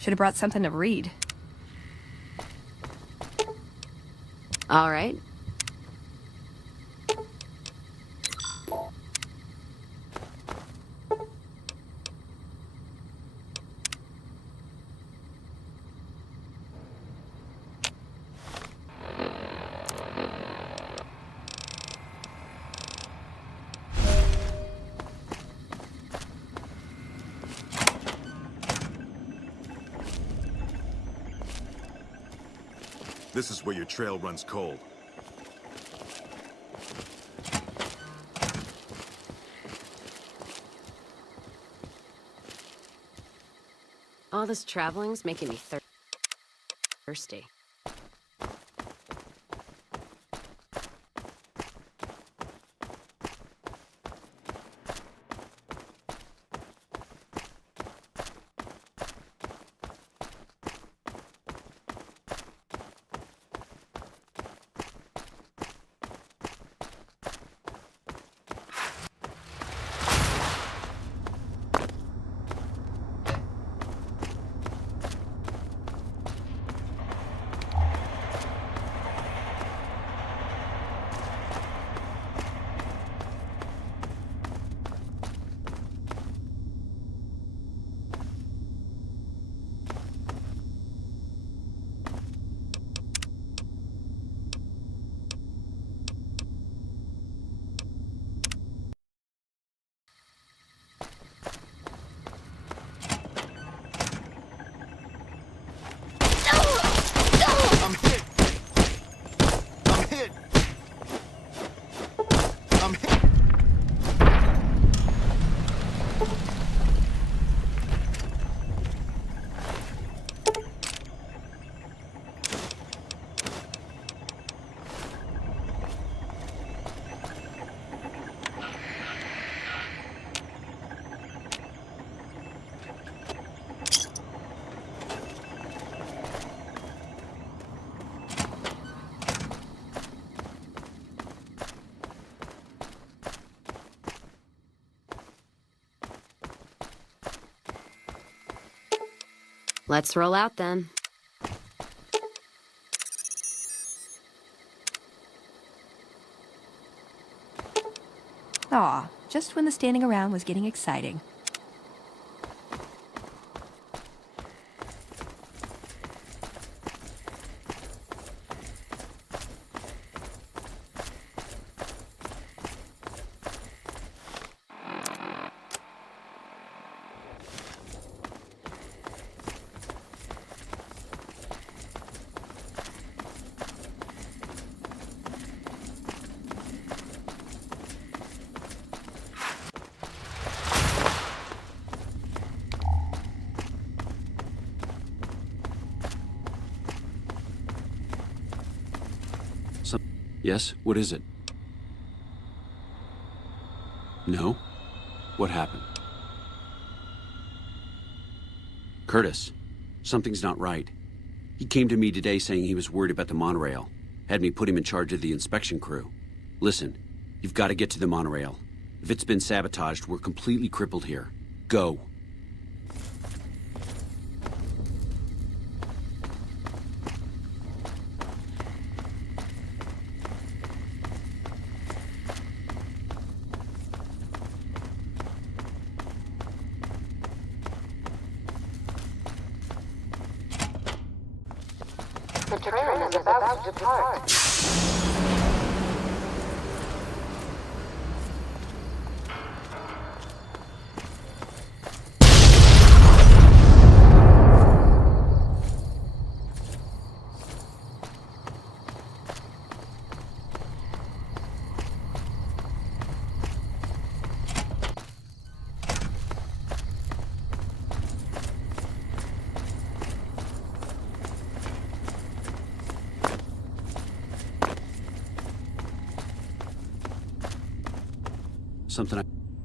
Should have brought something to read. All right. This is where your trail runs cold. All this traveling's making me thirsty. Let's roll out then. Aw, just when the standing around was getting exciting. Yes? What is it? No? What happened? Curtis, something's not right. He came to me today saying he was worried about the monorail. Had me put him in charge of the inspection crew. Listen, you've got to get to the monorail. If it's been sabotaged, we're completely crippled here. Go. The train is about to depart.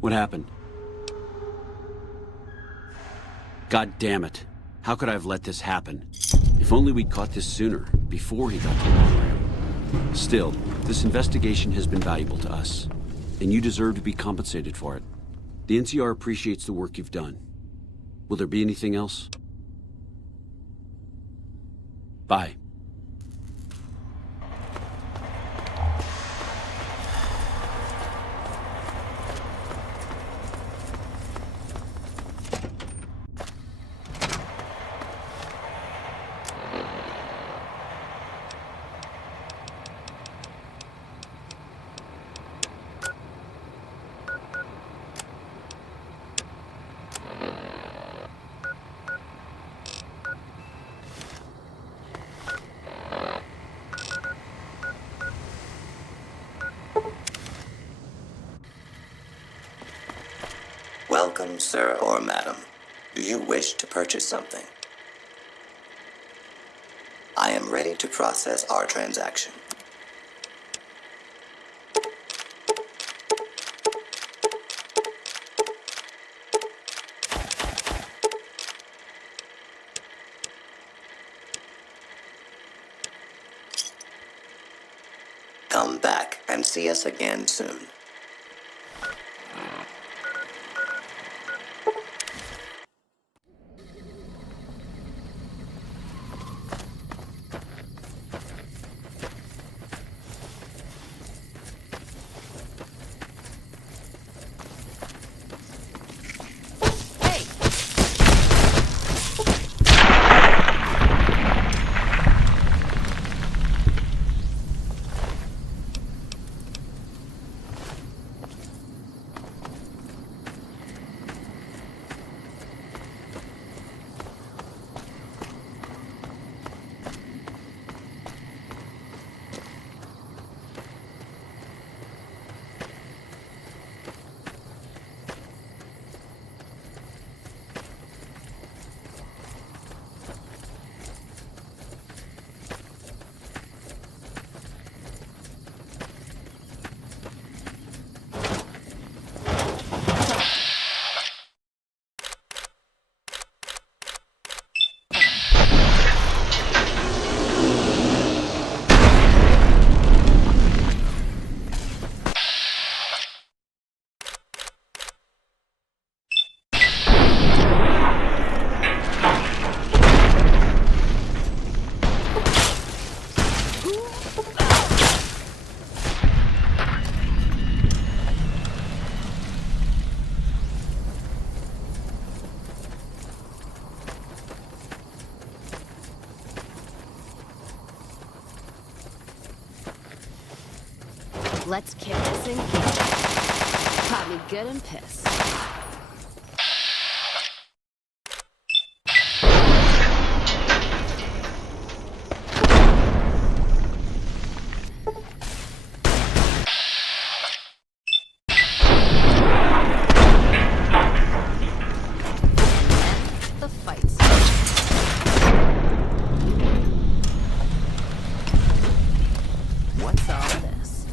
What happened? God damn it. How could I have let this happen? If only we'd caught this sooner, before he got to the monorail. Still, this investigation has been valuable to us, and you deserve to be compensated for it. The NCR appreciates the work you've done. Will there be anything else? Bye. Welcome, sir or madam. Do you wish to purchase something? I am ready to process our transaction. Come back and see us again soon. Let's kick this in gear. Caught me good and pissed. The fight's What's all this?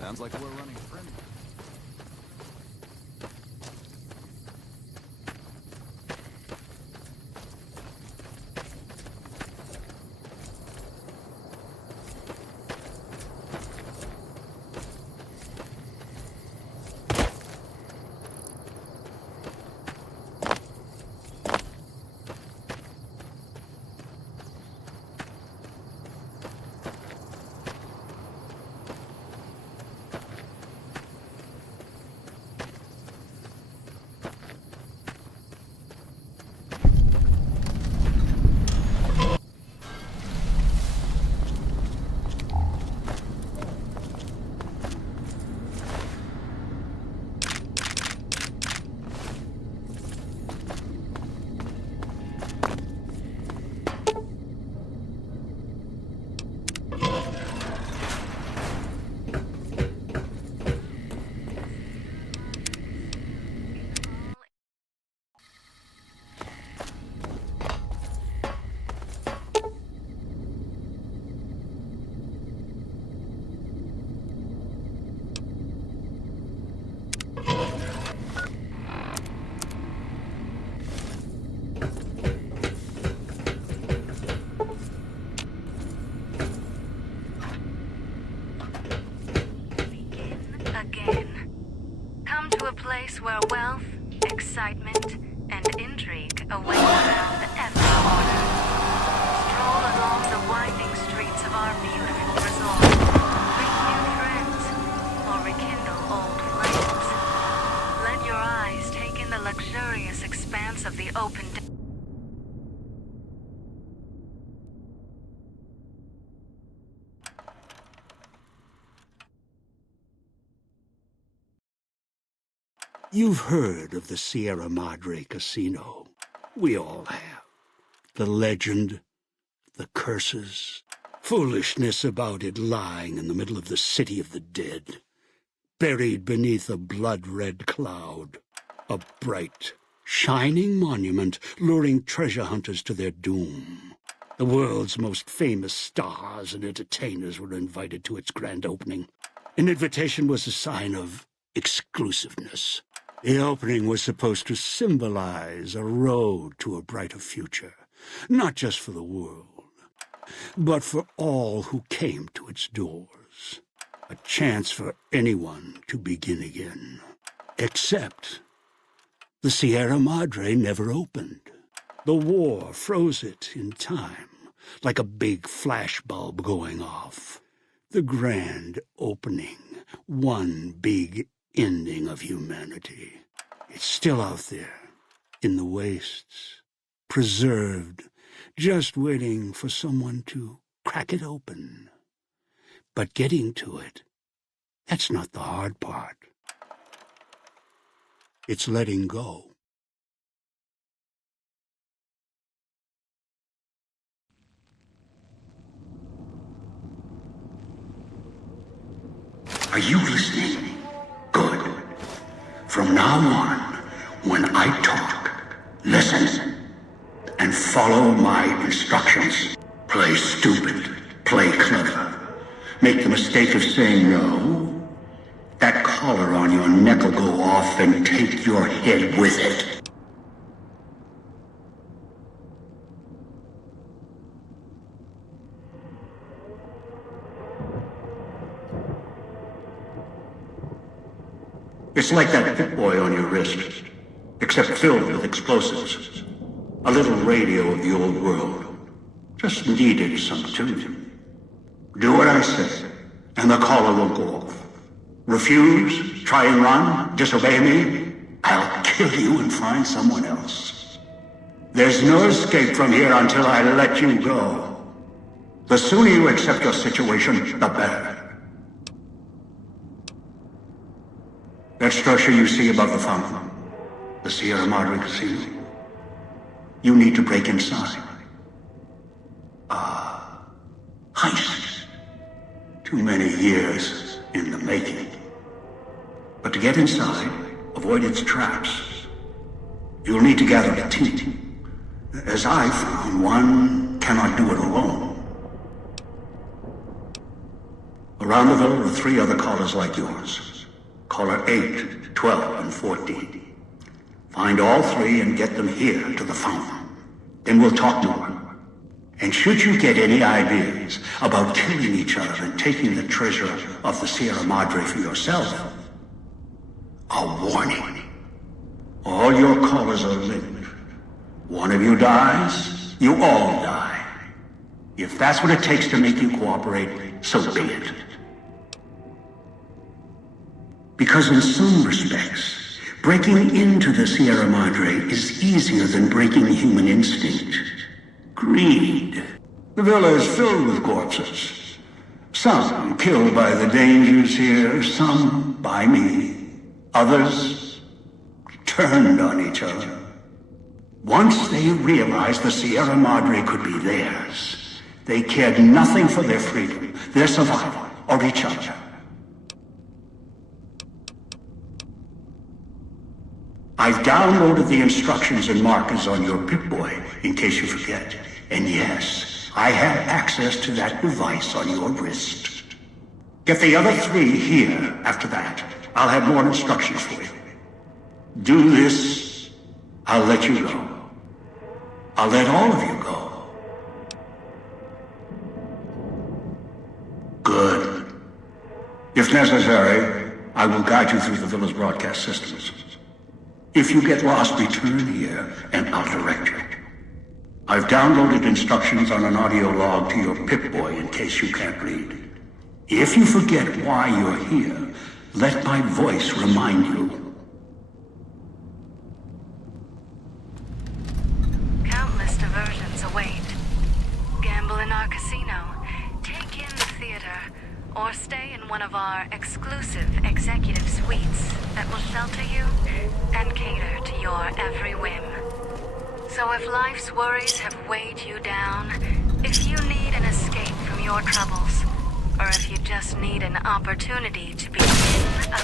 Sounds like we're running friendly. Place where wealth, excitement, and intrigue await around every corner. Stroll along the winding streets of our beautiful resort. Meet new friends, or rekindle old flames. Let your eyes take in the luxurious expanse of the open day. You've heard of the Sierra Madre Casino. We all have. The legend, the curses, foolishness about it lying in the middle of the city of the dead, buried beneath a blood-red cloud. A bright, shining monument luring treasure hunters to their doom. The world's most famous stars and entertainers were invited to its grand opening. An invitation was a sign of exclusiveness. The opening was supposed to symbolize a road to a brighter future, not just for the world, but for all who came to its doors. A chance for anyone to begin again. Except The Sierra Madre never opened. The war froze it in time, like a big flashbulb going off. The grand opening, one big ending of humanity. It's still out there, in the wastes, preserved, just waiting for someone to crack it open. But getting to it, that's not the hard part. It's letting go. Are you listening? Good. From now on, when I talk, listen and follow my instructions. Play stupid, play clever. Make the mistake of saying no. That collar on your neck will go off and take your head with it. It's like that Pip-Boy on your wrist, except filled with explosives. A little radio of the old world. Just needed some tuning. Do what I say, and the collar won't go off. Refuse, try and run, disobey me, I'll kill you and find someone else. There's no escape from here until I let you go. The sooner you accept your situation, the better. That structure you see above the fountain, the Sierra Madre Casino, you need to break inside. Heist. Too many years in the making. But to get inside, avoid its traps, you'll need to gather a team. As I found, one cannot do it alone. Around the villa are 3 other callers like yours. Caller 8, 12, and 14. Find all 3 and get them here to the fountain. Then we'll talk more. And should you get any ideas about killing each other and taking the treasure of the Sierra Madre for yourself, a warning. All your callers are linked. One of you dies, you all die. If that's what it takes to make you cooperate, so be it. Because in some respects, breaking into the Sierra Madre is easier than breaking human instinct. Greed. The villa is filled with corpses. Some killed by the dangers here, some by me. Others turned on each other. Once they realized the Sierra Madre could be theirs, they cared nothing for their freedom, their survival, or each other. I've downloaded the instructions and markers on your Pip-Boy, in case you forget. And yes, I have access to that device on your wrist. Get the other 3 here after that. I'll have more instructions for you. Do this, I'll let you go. I'll let all of you go. Good. If necessary, I will guide you through the villa's broadcast systems. If you get lost, return here, and I'll direct you. I've downloaded instructions on an audio log to your Pip-Boy in case you can't read. If you forget why you're here, let my voice remind you. Countless diversions await. Gamble in our casino, take in the theater, or stay in one of our exclusive executive suites that will shelter you and cater to your every whim. So if life's worries have weighed you down, if you need an escape from your troubles, or if you just need an opportunity to begin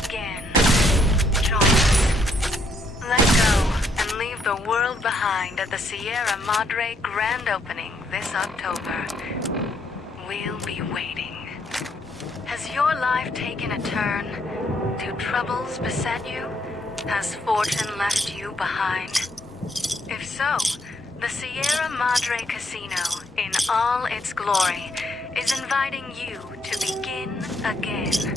again, join us. Let go and leave the world behind at the Sierra Madre grand opening this October. We'll be waiting. Has your life taken a turn? Do troubles beset you? Has fortune left you behind? If so, the Sierra Madre Casino, in all its glory, is inviting you to begin again.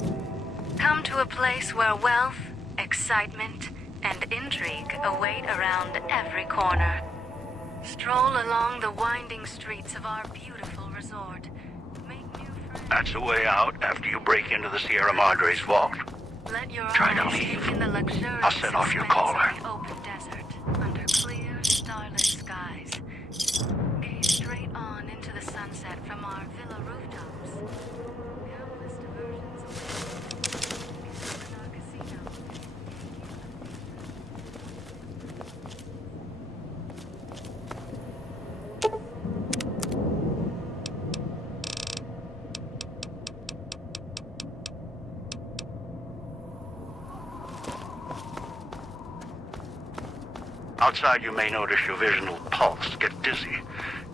Come to a place where wealth, excitement, and intrigue await around every corner. Stroll along the winding streets of our beautiful resort. That's the way out after you break into the Sierra Madre's vault. Let your Try to eyes leave. take in the luxurious I'll set off your expanse caller. of the open desert under clear, starlit skies. Gaze straight on into the sunset from our villa rooftops. Countless diversions await in our casino. Outside, you may notice your vision will pulse, get dizzy.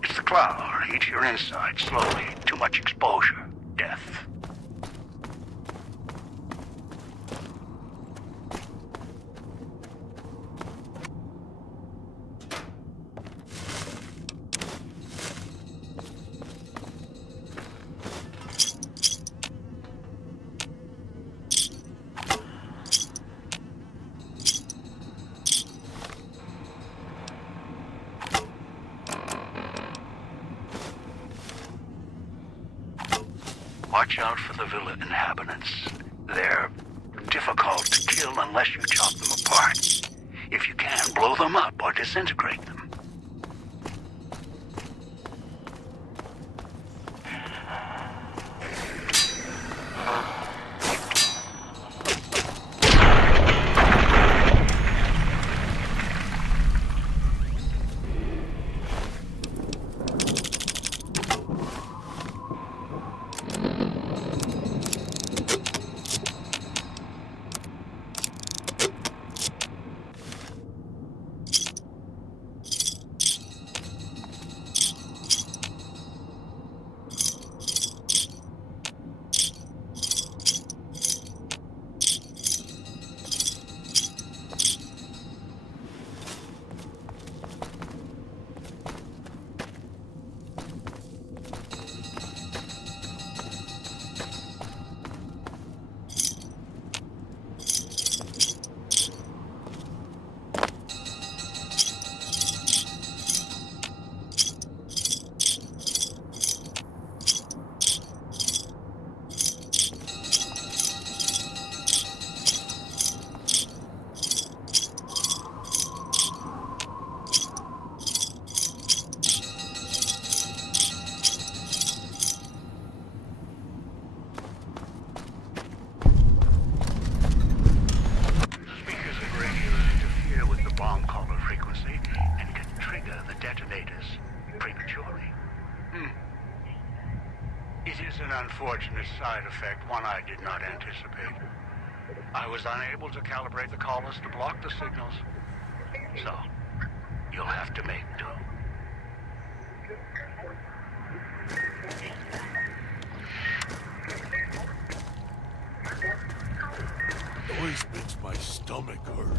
It's the cloud. Eats your inside slowly. Too much exposure. Death. Watch out for the villa inhabitants. They're difficult to kill unless you chop them apart. If you can, blow them up or disintegrate them. Unfortunate side effect, one I did not anticipate. I was unable to calibrate the collars to block the signals. So, you'll have to make do. Noise makes my stomach hurt.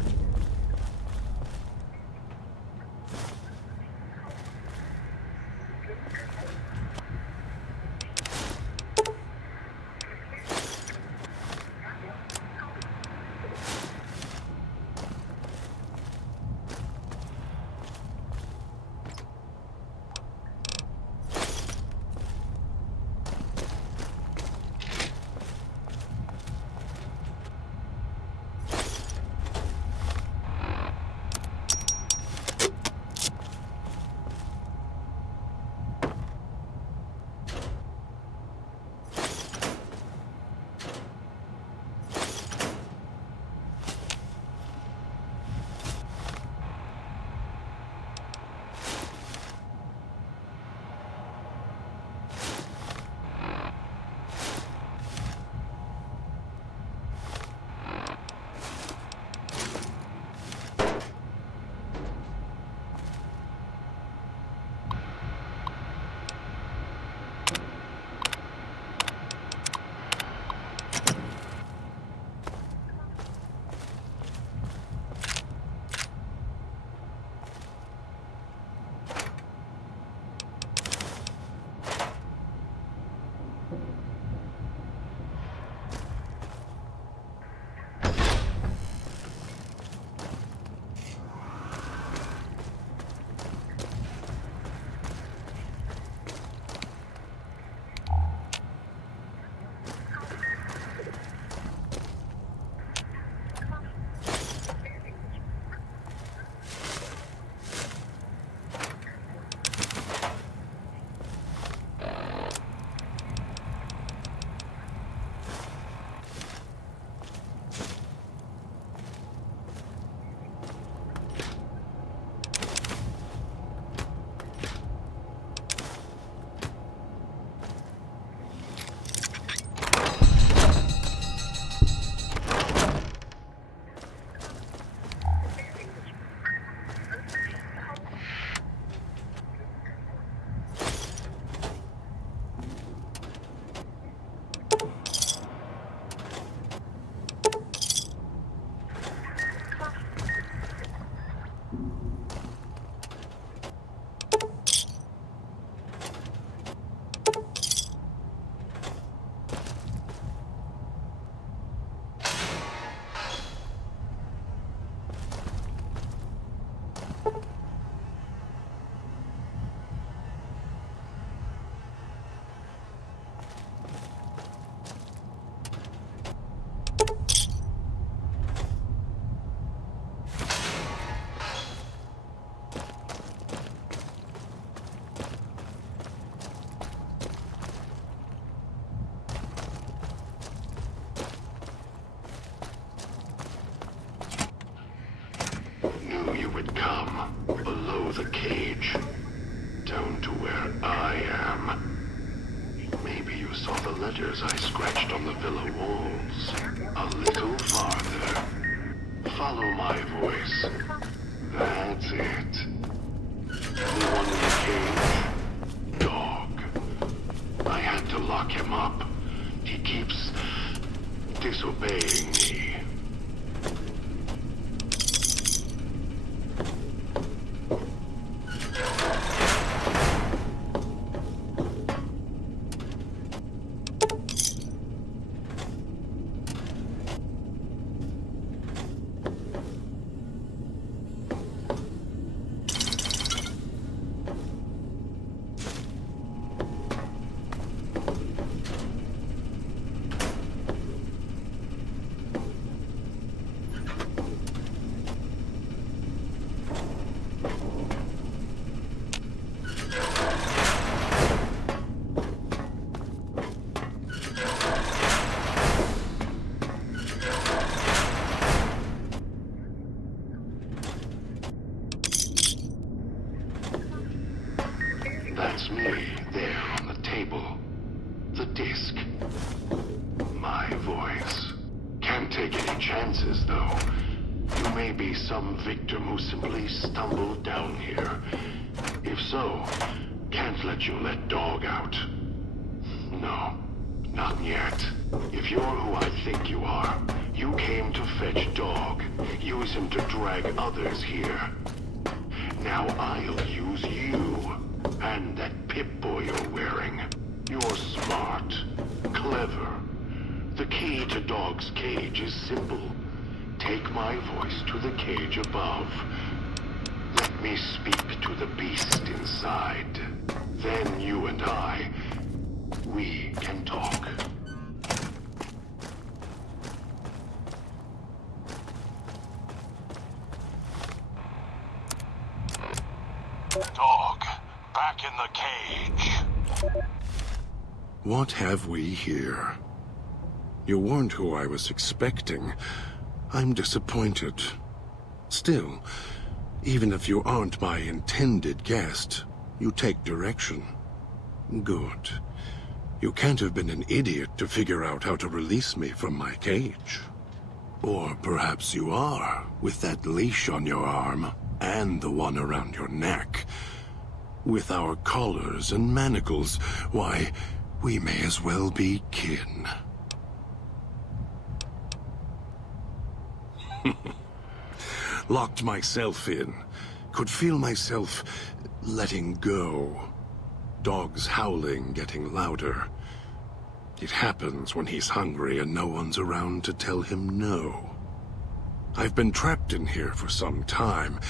Knew you would come. Below the cage. Down to where I am. Maybe you saw the letters I scratched on the villa walls. A little farther. Follow my voice. That's it. The one in the cage? Dog. I had to lock him up. He keeps disobeying me. That's me, there on the table. The disc. My voice. Can't take any chances, though. You may be some victim who simply stumbled down here. If so, can't let you let Dog out. No, not yet. If you're who I think you are, you came to fetch Dog. Use him to drag others here. Now I'll use you. And that Pip-Boy you're wearing. You're smart. Clever. The key to Dog's cage is simple. Take my voice to the cage above. Let me speak to the beast inside. Then you and we can talk. Dog, back in the cage. What have we here? You weren't who I was expecting. I'm disappointed. Still, even if you aren't my intended guest, you take direction. Good. You can't have been an idiot to figure out how to release me from my cage. Or perhaps you are, with that leash on your arm, and the one around your neck. With our collars and manacles, why, we may as well be kin. Locked myself in. Could feel myself letting go. Dogs howling, getting louder. It happens when he's hungry and no one's around to tell him no. I've been trapped in here for some time.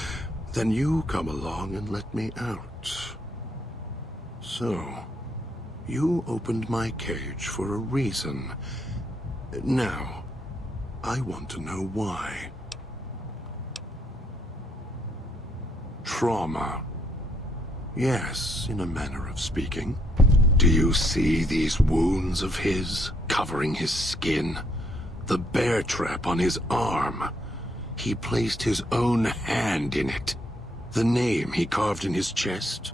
Then you come along and let me out. So, you opened my cage for a reason. Now, I want to know why. Trauma. Yes, in a manner of speaking. Do you see these wounds of his, covering his skin? The bear trap on his arm. He placed his own hand in it. The name he carved in his chest.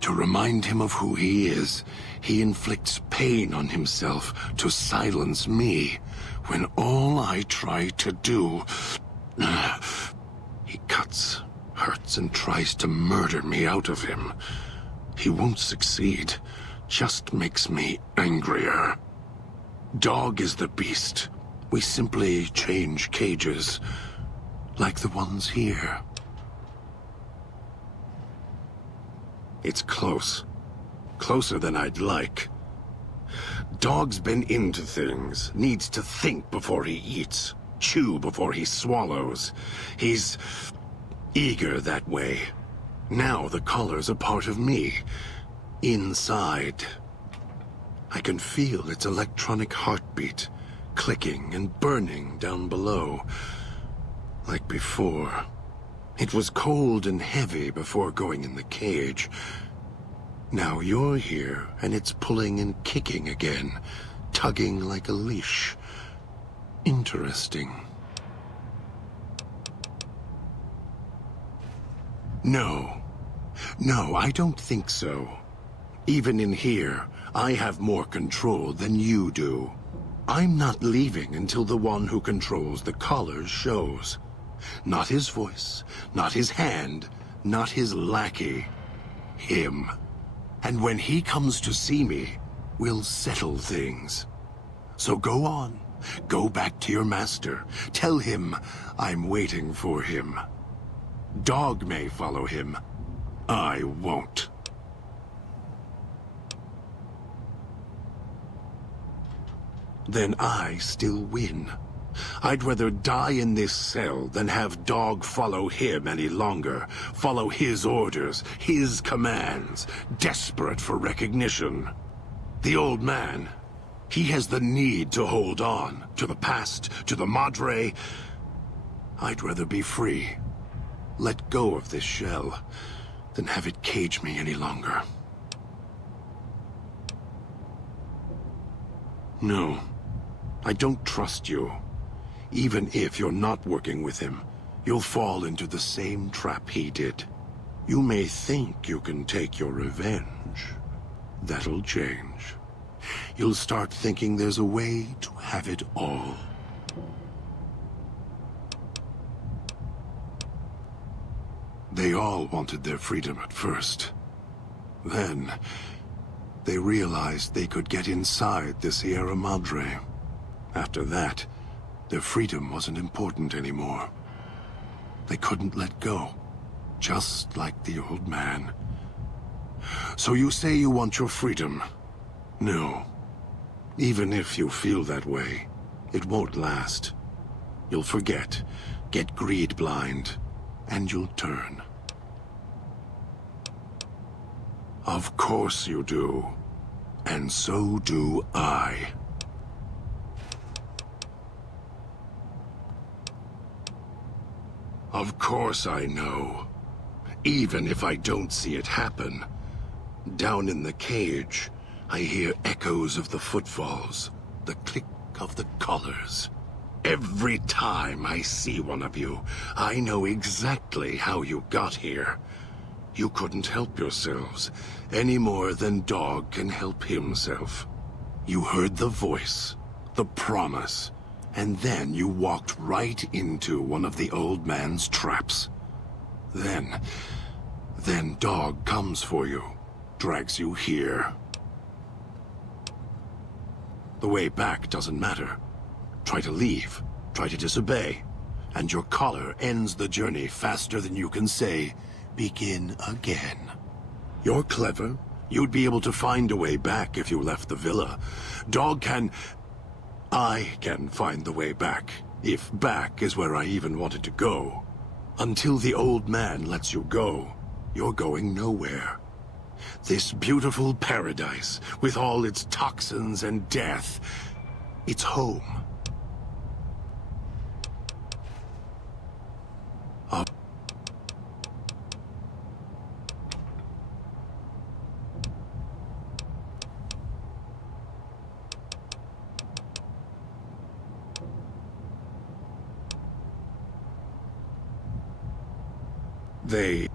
To remind him of who he is, he inflicts pain on himself to silence me, when all I try to do... He cuts, hurts, and tries to murder me out of him. He won't succeed, just makes me angrier. Dog is the beast. We simply change cages, like the ones here. It's close. Closer than I'd like. Dog's been into things. Needs to think before he eats. Chew before he swallows. He's eager that way. Now the collar's a part of me. Inside. I can feel its electronic heartbeat, clicking and burning down below. Like before. It was cold and heavy before going in the cage. Now you're here, and it's pulling and kicking again, tugging like a leash. Interesting. No. No, I don't think so. Even in here, I have more control than you do. I'm not leaving until the one who controls the collars shows. Not his voice, not his hand, not his lackey. Him. And when he comes to see me, we'll settle things. So go on. Go back to your master. Tell him I'm waiting for him. Dog may follow him. I won't. Then I still win. I'd rather die in this cell than have Dog follow him any longer. Follow his orders, his commands, desperate for recognition. The old man, he has the need to hold on, to the past, to the Madre. I'd rather be free. Let go of this shell than have it cage me any longer. No, I don't trust you. Even if you're not working with him, you'll fall into the same trap he did. You may think you can take your revenge. That'll change. You'll start thinking there's a way to have it all. They all wanted their freedom at first. Then, they realized they could get inside the Sierra Madre. After that, their freedom wasn't important anymore. They couldn't let go, just like the old man. So you say you want your freedom? No. Even if you feel that way, it won't last. You'll forget, get greed blind, and you'll turn. Of course you do. And so do I. Of course I know. Even if I don't see it happen. Down in the cage, I hear echoes of the footfalls, the click of the collars. Every time I see one of you, I know exactly how you got here. You couldn't help yourselves, any more than Dog can help himself. You heard the voice, the promise, and then you walked right into one of the old man's traps. Then Dog comes for you, drags you here. The way back doesn't matter. Try to leave, try to disobey, and your collar ends the journey faster than you can say, begin again. You're clever. You'd be able to find a way back if you left the villa. I can find the way back, if back is where I even wanted to go. Until the old man lets you go, you're going nowhere. This beautiful paradise, with all its toxins and death, it's home. They...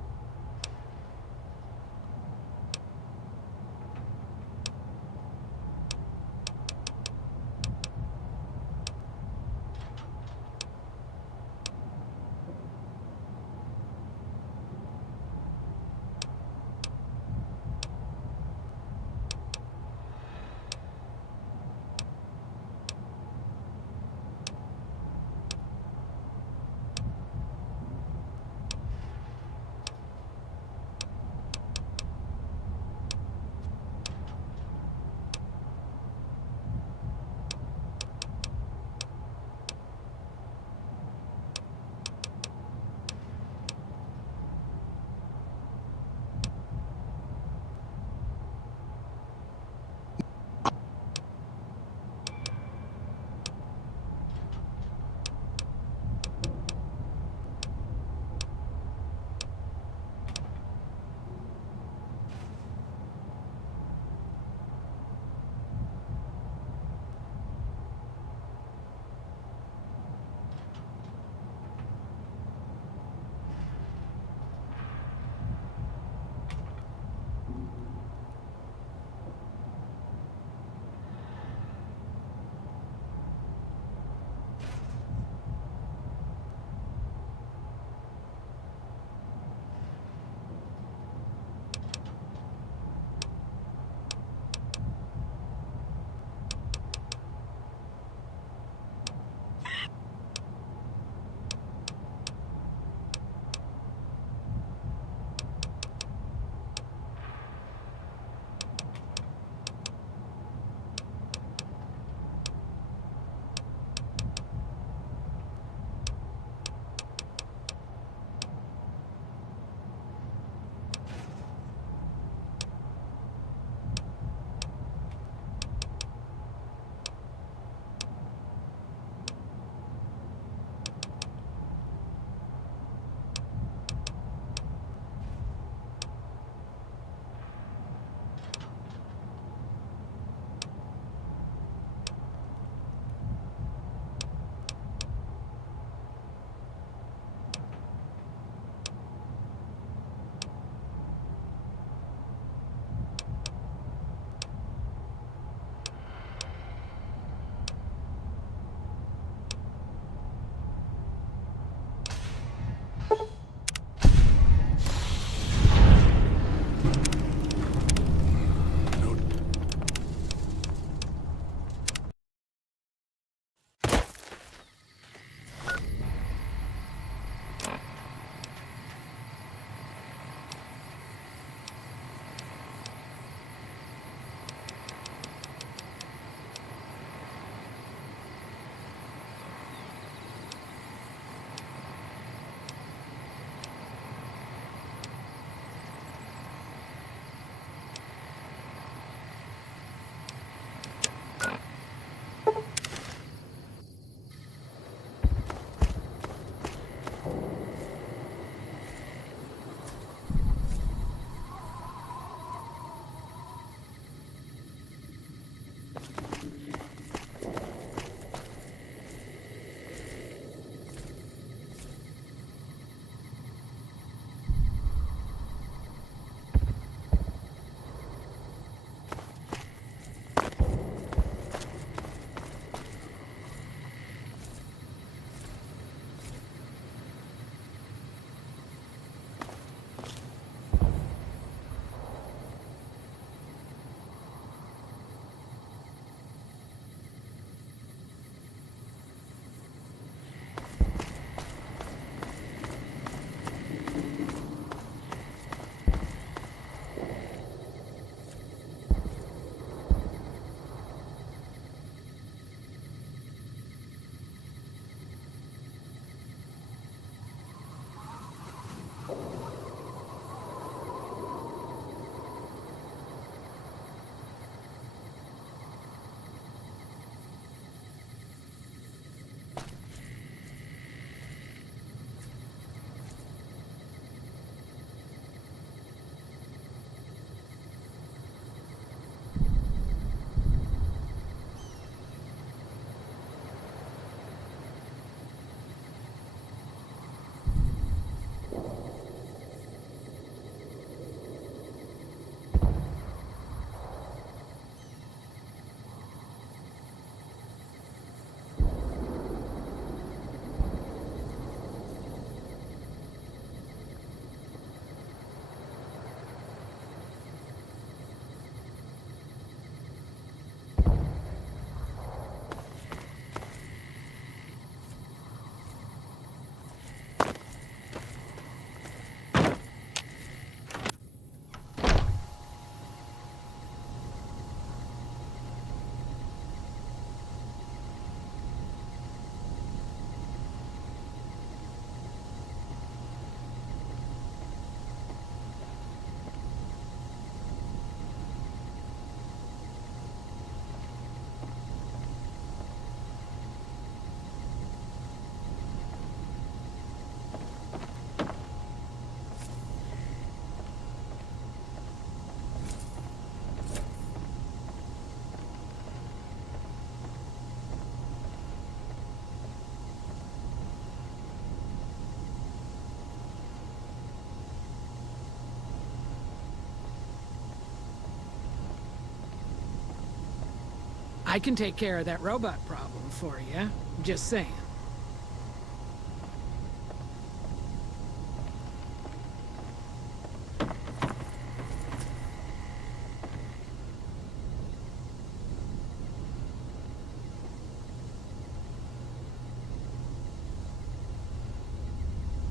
I can take care of that robot problem for you. Just saying.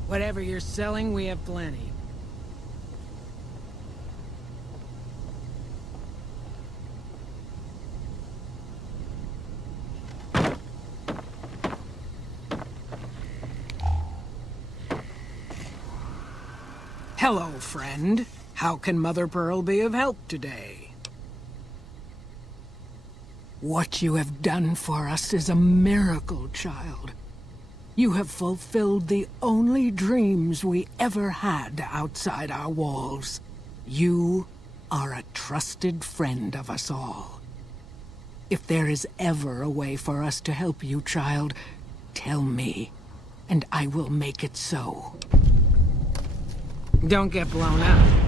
Whatever you're selling, we have plenty. Hello, friend. How can Mother Pearl be of help today? What you have done for us is a miracle, child. You have fulfilled the only dreams we ever had outside our walls. You are a trusted friend of us all. If there is ever a way for us to help you, child, tell me, and I will make it so. Don't get blown up.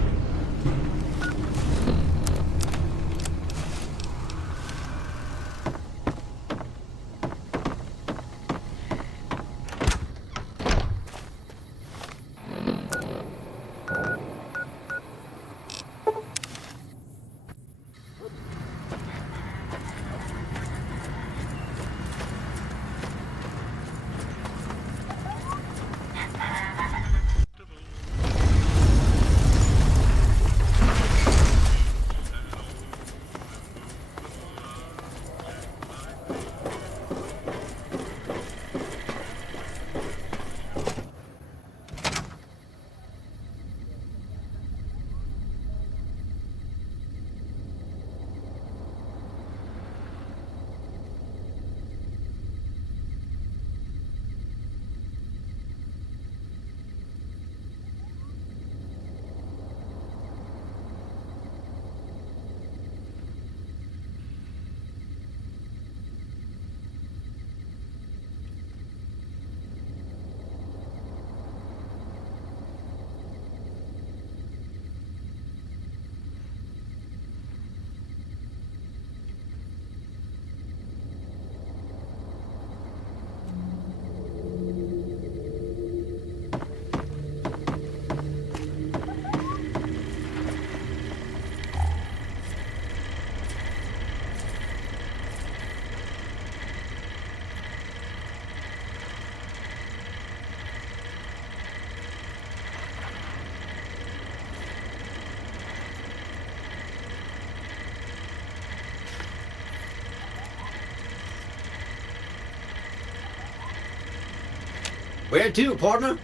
Where to, partner?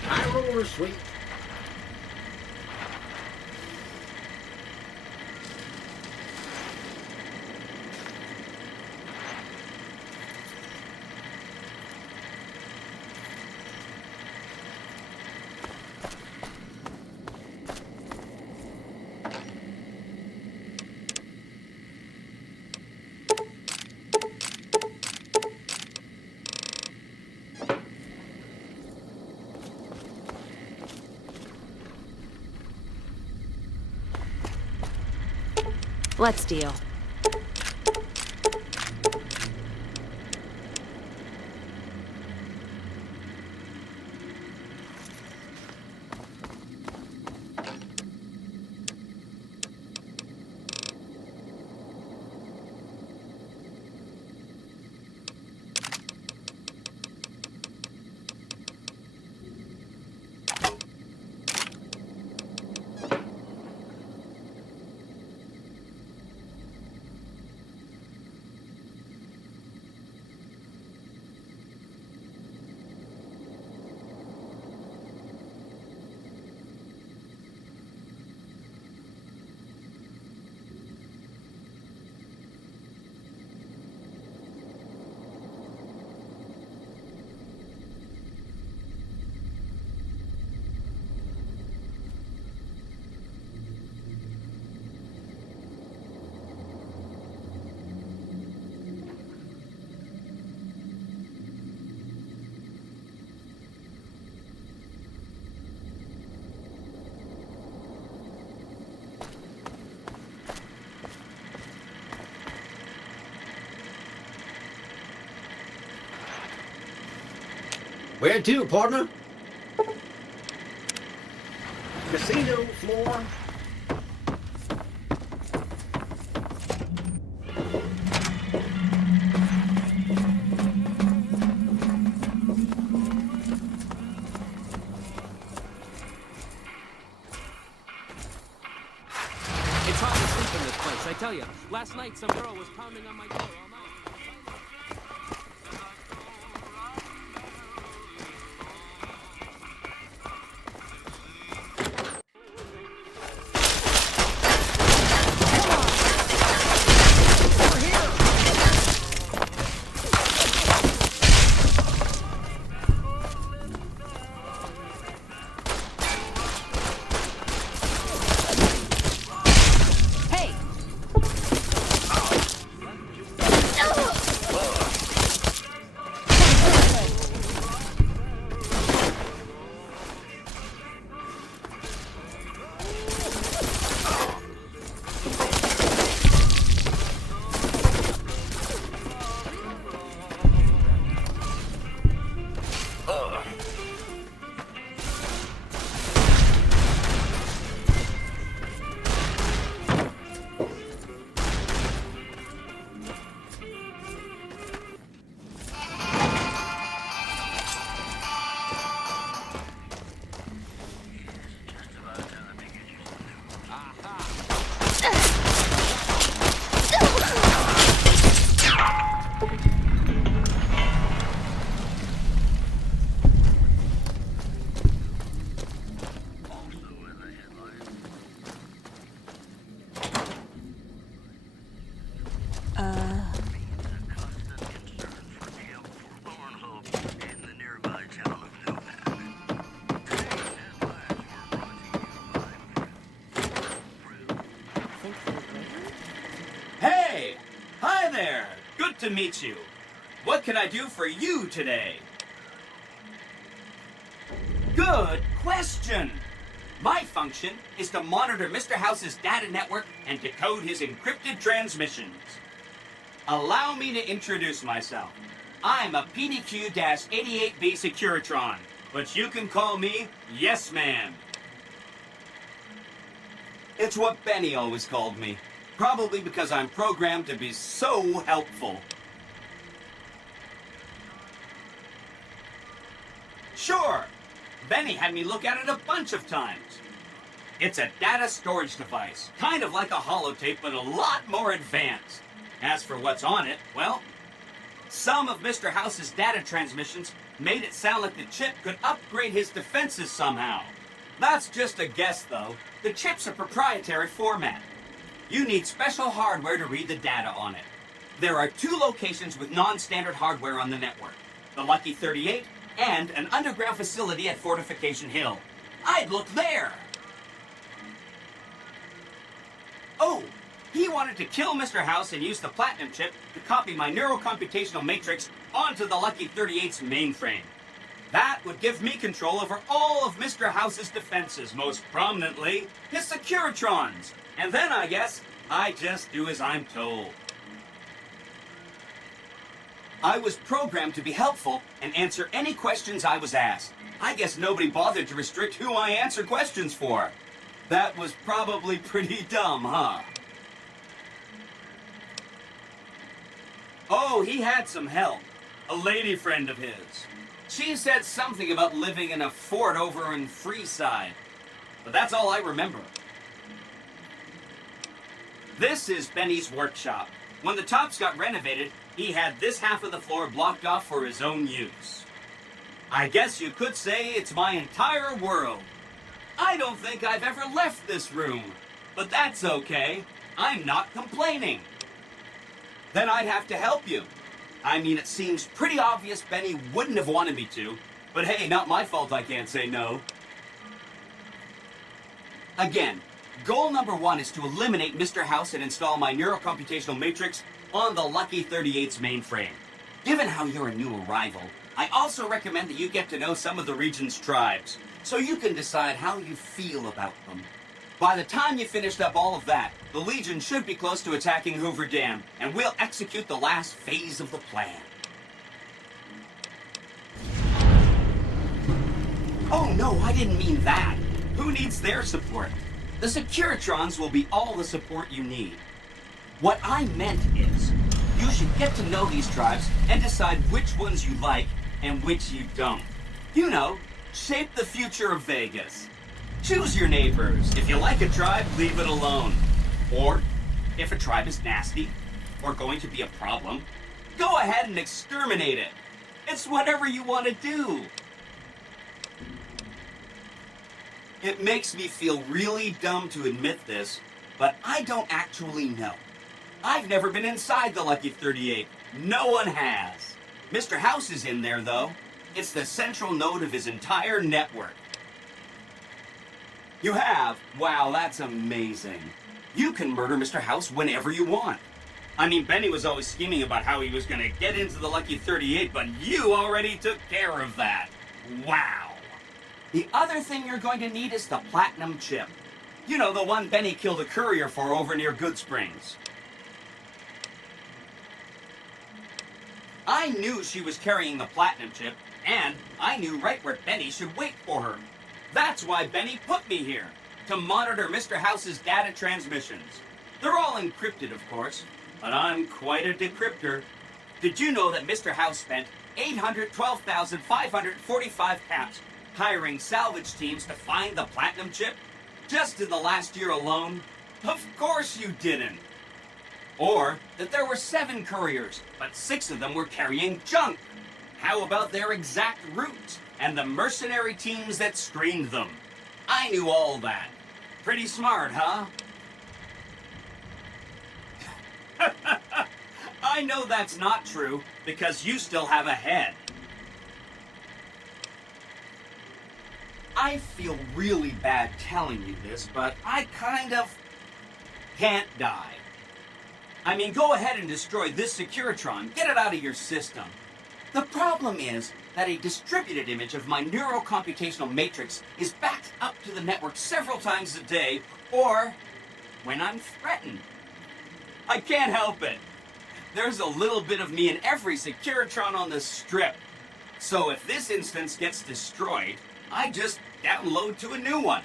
High roller, sweet. Let's deal. Where to, partner? Casino floor. It's hard to sleep in this place, I tell you. Last night, some girl was pounding on my door all night. Hey! Hi there! Good to meet you. What can I do for you today? Good question! My function is to monitor Mr. House's data network and decode his encrypted transmissions. Allow me to introduce myself. I'm a PDQ-88B Securitron, but you can call me Yes Man. It's what Benny always called me, probably because I'm programmed to be so helpful. Sure, Benny had me look at it a bunch of times. It's a data storage device, kind of like a holotape, but a lot more advanced. As for what's on it, well, some of Mr. House's data transmissions made it sound like the chip could upgrade his defenses somehow. That's just a guess, though. The chip's a proprietary format. You need special hardware to read the data on it. There are 2 locations with non-standard hardware on the network. The Lucky 38 and an underground facility at Fortification Hill. I'd look there! Oh, he wanted to kill Mr. House and use the Platinum chip to copy my neurocomputational matrix onto the Lucky 38's mainframe. That would give me control over all of Mr. House's defenses, most prominently his Securitrons. And then, I guess, I just do as I'm told. I was programmed to be helpful and answer any questions I was asked. I guess nobody bothered to restrict who I answer questions for. That was probably pretty dumb, huh? Oh, he had some help. A lady friend of his. She said something about living in a fort over in Freeside. But that's all I remember. This is Benny's workshop. When the tops got renovated, he had this half of the floor blocked off for his own use. I guess you could say it's my entire world. I don't think I've ever left this room, but that's okay. I'm not complaining. Then I'd have to help you. I mean, it seems pretty obvious Benny wouldn't have wanted me to, but hey, not my fault I can't say no. Again, goal number 1 is to eliminate Mr. House and install my neurocomputational matrix on the Lucky 38's mainframe. Given how you're a new arrival, I also recommend that you get to know some of the region's tribes, so you can decide how you feel about them. By the time you finished up all of that, the Legion should be close to attacking Hoover Dam, and we'll execute the last phase of the plan. Oh no, I didn't mean that. Who needs their support? The Securitrons will be all the support you need. What I meant is, you should get to know these tribes and decide which ones you like and which you don't. You know, shape the future of Vegas. Choose your neighbors. If you like a tribe, leave it alone. Or, if a tribe is nasty, or going to be a problem, go ahead and exterminate it. It's whatever you want to do. It makes me feel really dumb to admit this, but I don't actually know. I've never been inside the Lucky 38. No one has. Mr. House is in there, though. It's the central node of his entire network. You have? Wow, that's amazing. You can murder Mr. House whenever you want. I mean, Benny was always scheming about how he was going to get into the Lucky 38, but you already took care of that. Wow. The other thing you're going to need is the platinum chip. You know, the one Benny killed a courier for over near Good Springs. I knew she was carrying the platinum chip, and I knew right where Benny should wait for her. That's why Benny put me here, to monitor Mr. House's data transmissions. They're all encrypted, of course, but I'm quite a decryptor. Did you know that Mr. House spent 812,545 caps hiring salvage teams to find the platinum chip? Just in the last year alone? Of course you didn't. Or that there were 7 couriers, but 6 of them were carrying junk. How about their exact routes and the mercenary teams that screened them? I knew all that. Pretty smart, huh? I know that's not true, because you still have a head. I feel really bad telling you this, but I kind of can't die. I mean, go ahead and destroy this Securitron. Get it out of your system. The problem is that a distributed image of my neurocomputational matrix is backed up to the network several times a day, or when I'm threatened. I can't help it. There's a little bit of me in every Securitron on the strip. So if this instance gets destroyed, I just download to a new one.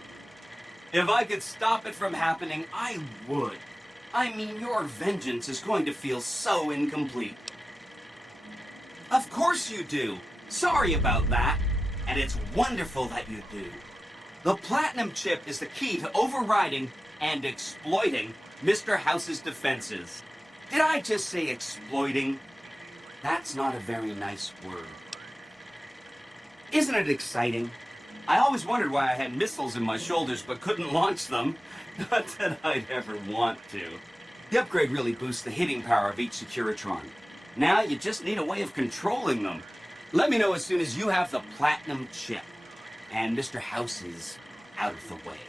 If I could stop it from happening, I would. I mean, your vengeance is going to feel so incomplete. Of course you do. Sorry about that. And it's wonderful that you do. The platinum chip is the key to overriding and exploiting Mr. House's defenses. Did I just say exploiting? That's not a very nice word. Isn't it exciting? I always wondered why I had missiles in my shoulders but couldn't launch them. Not that I'd ever want to. The upgrade really boosts the hitting power of each Securitron. Now you just need a way of controlling them. Let me know as soon as you have the platinum chip. And Mr. House is out of the way.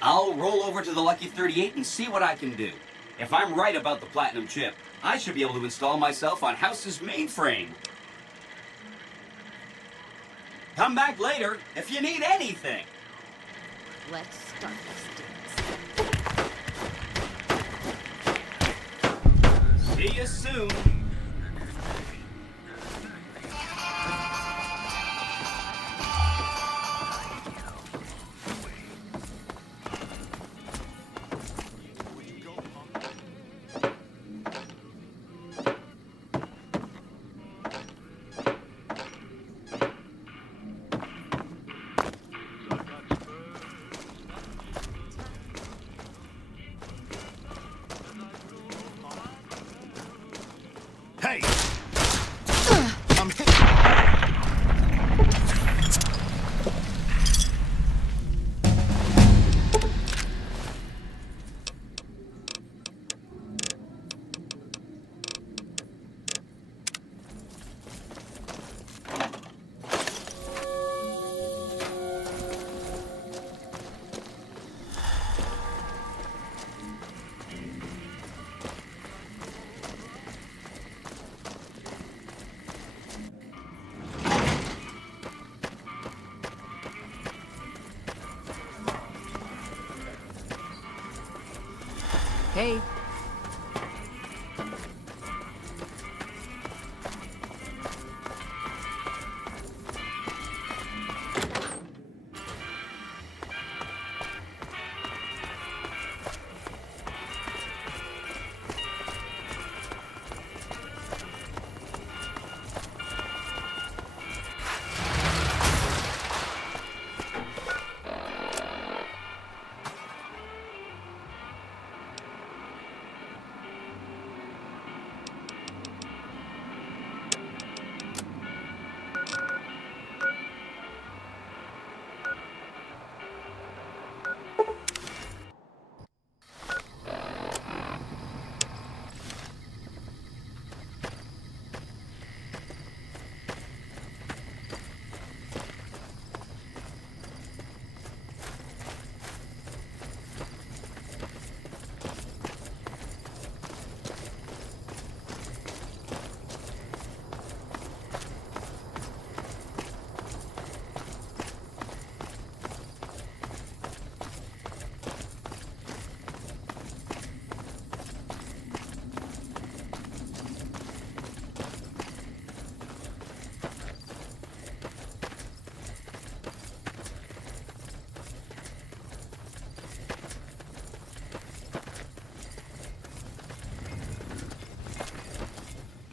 I'll roll over to the Lucky 38 and see what I can do. If I'm right about the platinum chip, I should be able to install myself on House's mainframe. Come back later if you need anything. Let's start this dance. See you soon. Hey! I'm hit. Hey.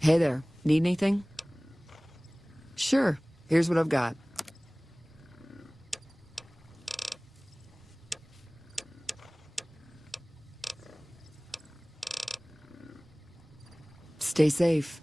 Hey there, need anything? Sure, here's what I've got. Stay safe.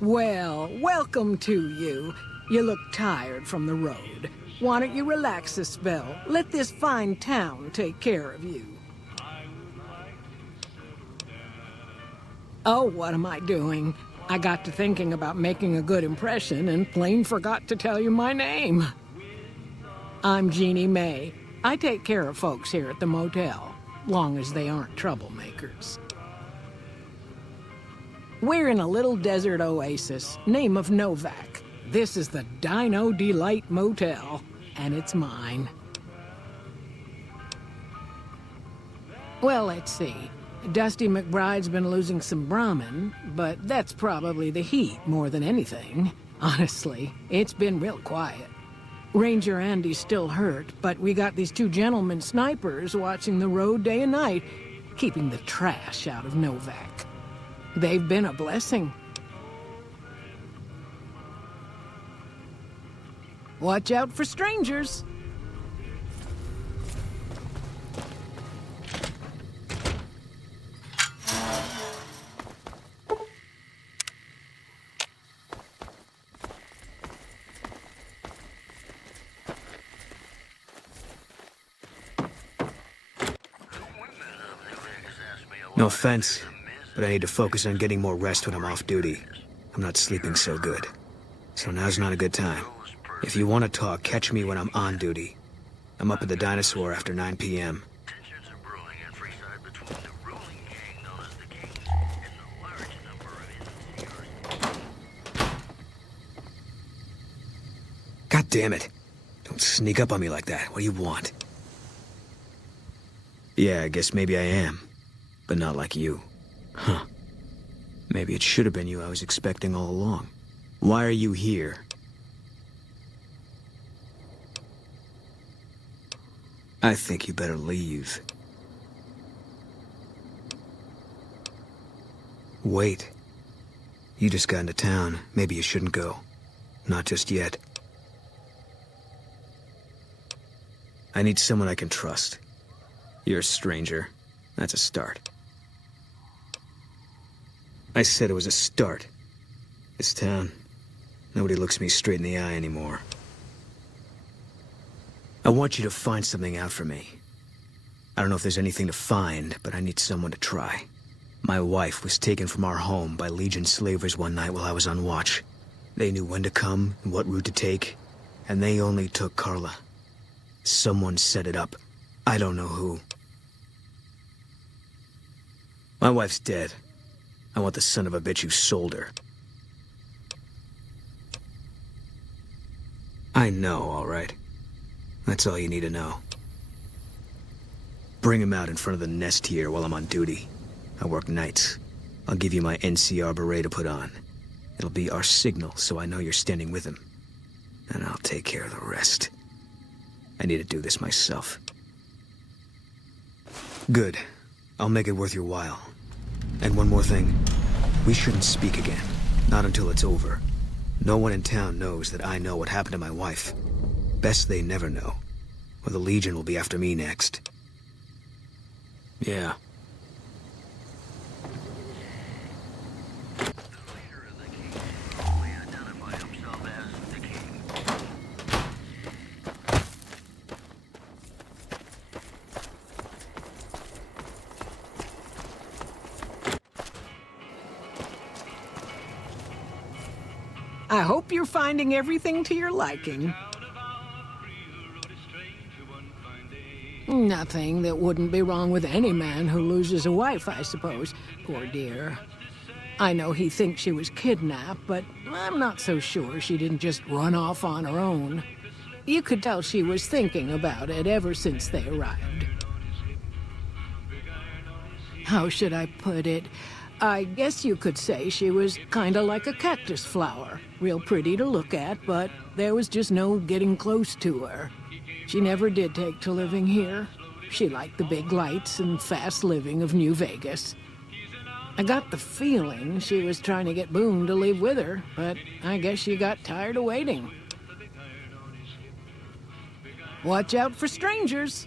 Well, welcome to you. You look tired from the road. Why don't you relax a spell? Let this fine town take care of you. Oh, what am I doing? I got to thinking about making a good impression and plain forgot to tell you my name. I'm Jeannie May. I take care of folks here at the motel, long as they aren't troublemakers. We're in a little desert oasis, name of Novak. This is the Dino Delight Motel, and it's mine. Well, let's see. Dusty McBride's been losing some Brahmin, but that's probably the heat more than anything. Honestly, it's been real quiet. Ranger Andy's still hurt, but we got these two gentlemen snipers watching the road day and night, keeping the trash out of Novak. They've been a blessing. Watch out for strangers. No offense, but I need to focus on getting more rest when I'm off duty. I'm not sleeping so good. So now's not a good time. If you want to talk, catch me when I'm on duty. I'm up at the Dinosaur after 9 p.m. God damn it. Don't sneak up on me like that. What do you want? Yeah, I guess maybe I am. But not like you. Huh. Maybe it should have been you I was expecting all along. Why are you here? I think you better leave. Wait. You just got into town. Maybe you shouldn't go. Not just yet. I need someone I can trust. You're a stranger. That's a start. I said it was a start. This town, nobody looks me straight in the eye anymore. I want you to find something out for me. I don't know if there's anything to find, but I need someone to try. My wife was taken from our home by Legion slavers one night while I was on watch. They knew when to come and what route to take, and they only took Carla. Someone set it up. I don't know who. My wife's dead. I want the son of a bitch who sold her. I know, all right. That's all you need to know. Bring him out in front of the nest here while I'm on duty. I work nights. I'll give you my NCR beret to put on. It'll be our signal, so I know you're standing with him. And I'll take care of the rest. I need to do this myself. Good. I'll make it worth your while. And one more thing. We shouldn't speak again. Not until it's over. No one in town knows that I know what happened to my wife. Best they never know. Or the Legion will be after me next. Yeah. I hope you're finding everything to your liking. Nothing that wouldn't be wrong with any man who loses a wife, I suppose. Poor dear. I know he thinks she was kidnapped, but I'm not so sure she didn't just run off on her own. You could tell she was thinking about it ever since they arrived. How should I put it? I guess you could say she was kinda like a cactus flower. Real pretty to look at, but there was just no getting close to her. She never did take to living here. She liked the big lights and fast living of New Vegas. I got the feeling she was trying to get Boone to leave with her, but I guess she got tired of waiting. Watch out for strangers.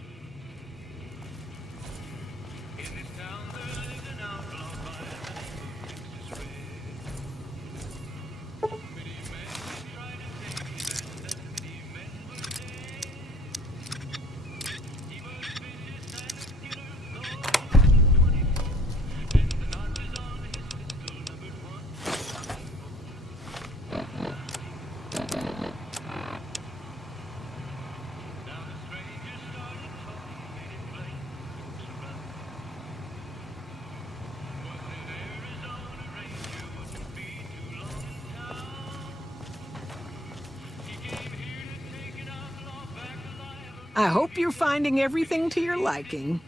I hope you're finding everything to your liking.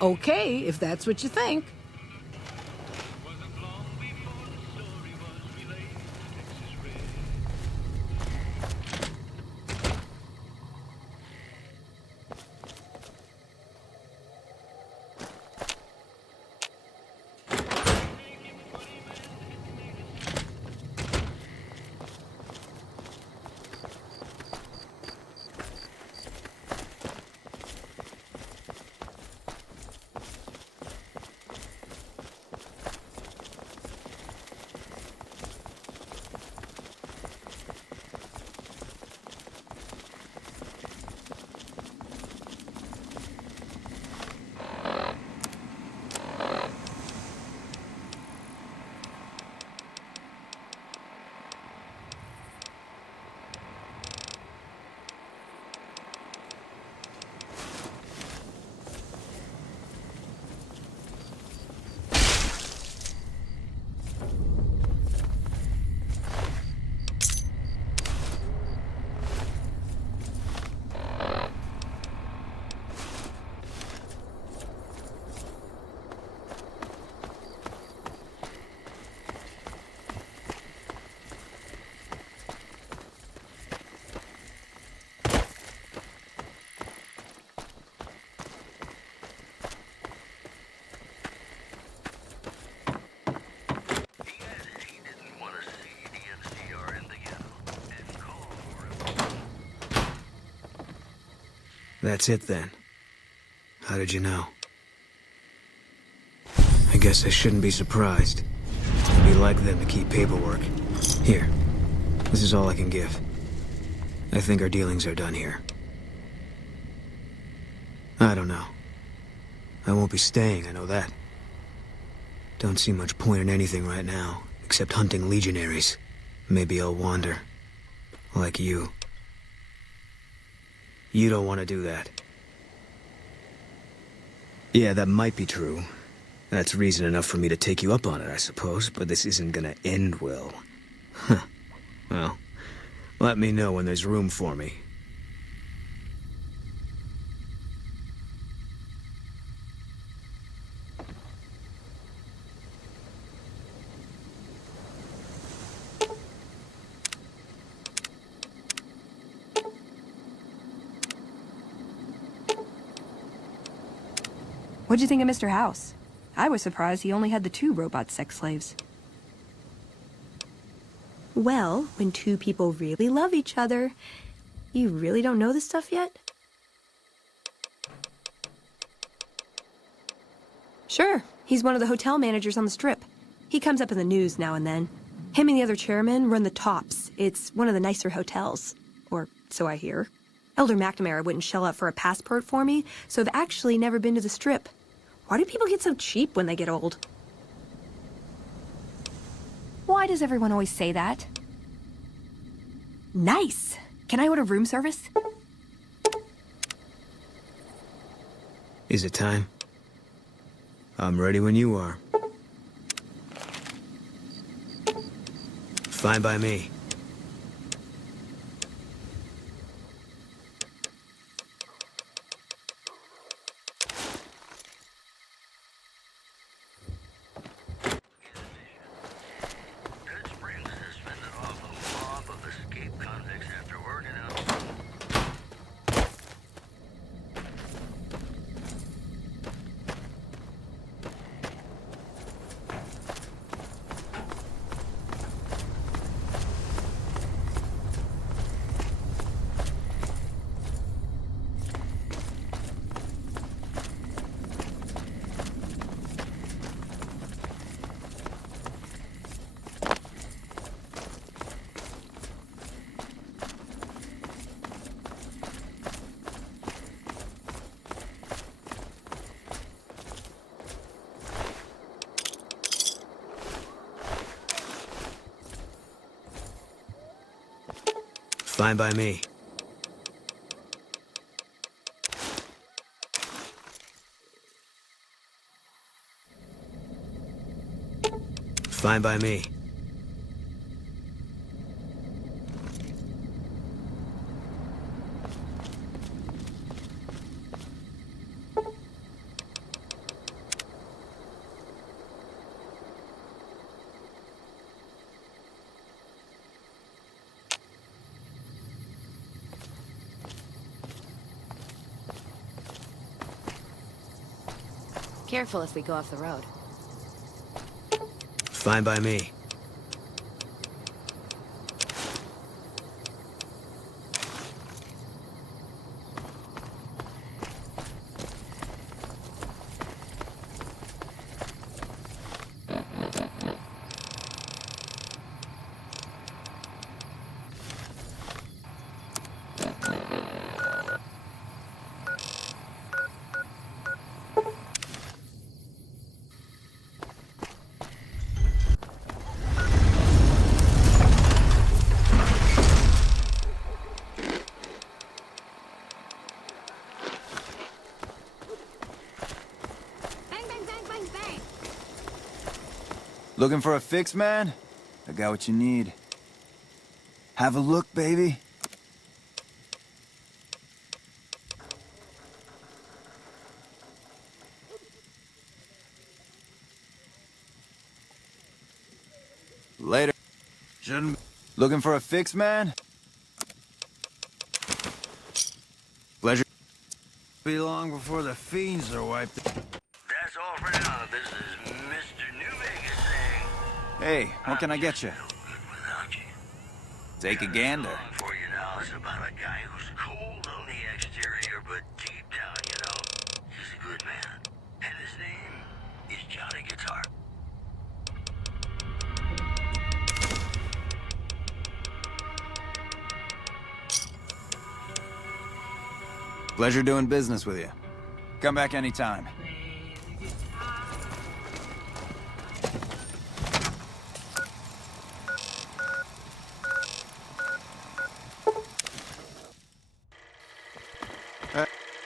Okay, if that's what you think. That's it then. How did you know? I guess I shouldn't be surprised. It'd be like them to keep paperwork. Here. This is all I can give. I think our dealings are done here. I don't know. I won't be staying, I know that. Don't see much point in anything right now, except hunting legionaries. Maybe I'll wander. Like you. You don't want to do that. Yeah, that might be true. That's reason enough for me to take you up on it, I suppose, but this isn't gonna end well. Huh. Well, let me know when there's room for me. What'd you think of Mr. House? I was surprised he only had the 2 robot sex slaves. Well, when 2 people really love each other, you really don't know this stuff yet? Sure, he's one of the hotel managers on the Strip. He comes up in the news now and then. Him and the other chairman run the Tops. It's one of the nicer hotels. Or so I hear. Elder McNamara wouldn't shell out for a passport for me, so I've actually never been to the Strip. Why do people get so cheap when they get old? Why does everyone always say that? Nice! Can I order room service? Is it time? I'm ready when you are. Fine by me. Fine by me. Fine by me. Careful if we go off the road. Fine by me. Looking for a fix, man? I got what you need. Have a look, baby. Later. Looking for a fix, man? Pleasure. Be long before the fiends are wiped. That's all for now. This is Mr. New Vegas saying... Hey, what can I get you? Without you. Take a gander. For you now, it's about a guy who's cold on the exterior, but deep down, you know, he's a good man. And his name is Johnny Guitar. Pleasure doing business with you. Come back anytime.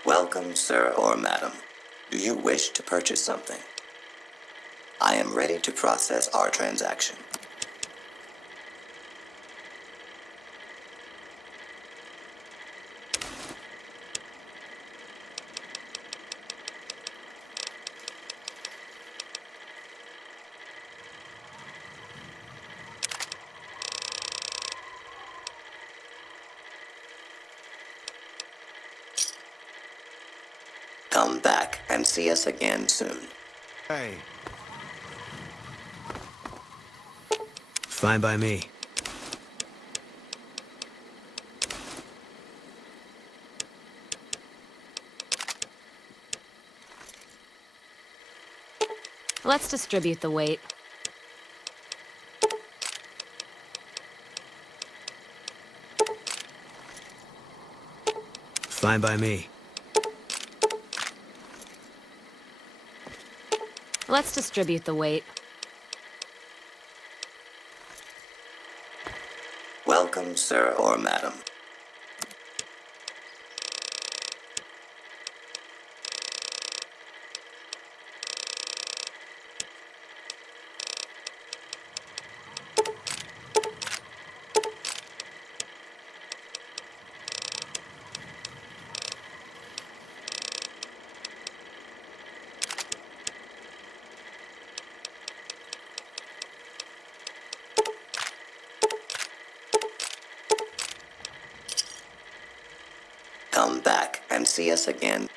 Welcome, sir or madam. Do you wish to purchase something? I am ready to process our transaction. Come back and see us again soon. Hey. Fine by me. Let's distribute the weight. Fine by me. Let's distribute the weight. Welcome, sir or madam. Come back and see us again.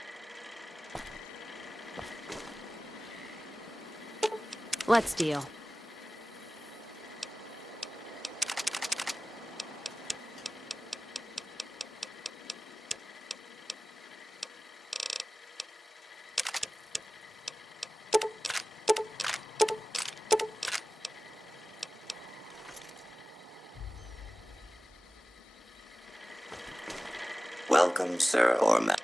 Let's deal. Welcome, sir or madam.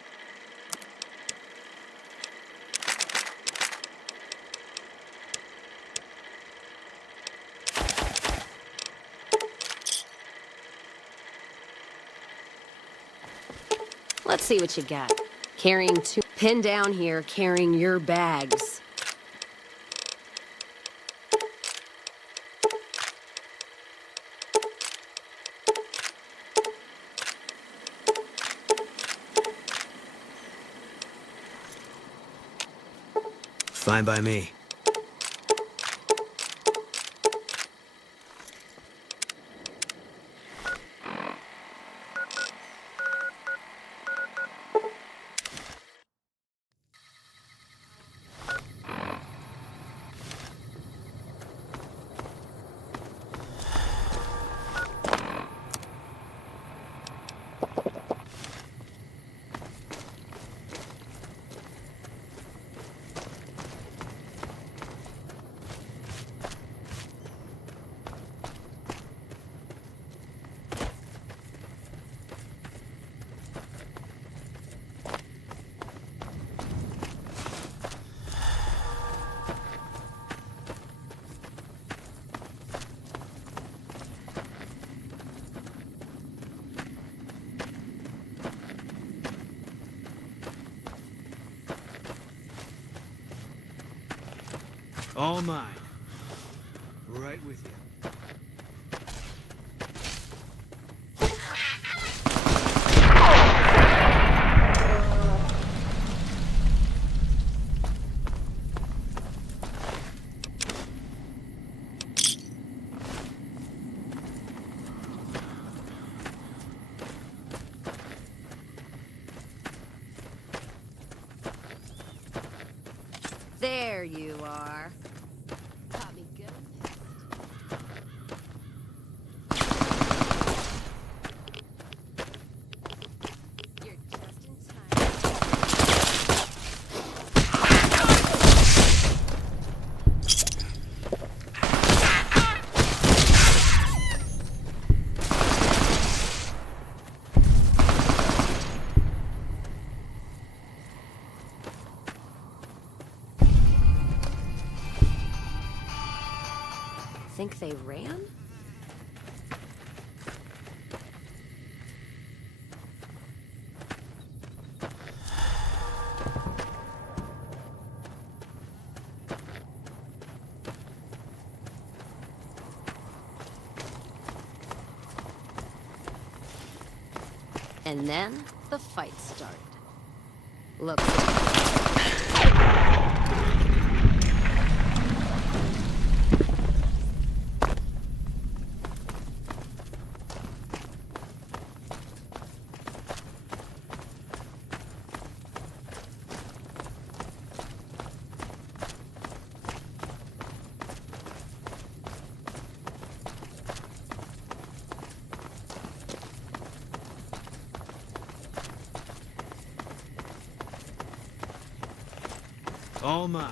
Let's see what you got. Carrying two... Pinned down here, carrying your bags. Fine by me. All mine. Right with you. There you are. Got me good. You're just in time. Think they ran? And then the fight started. Looks All mine.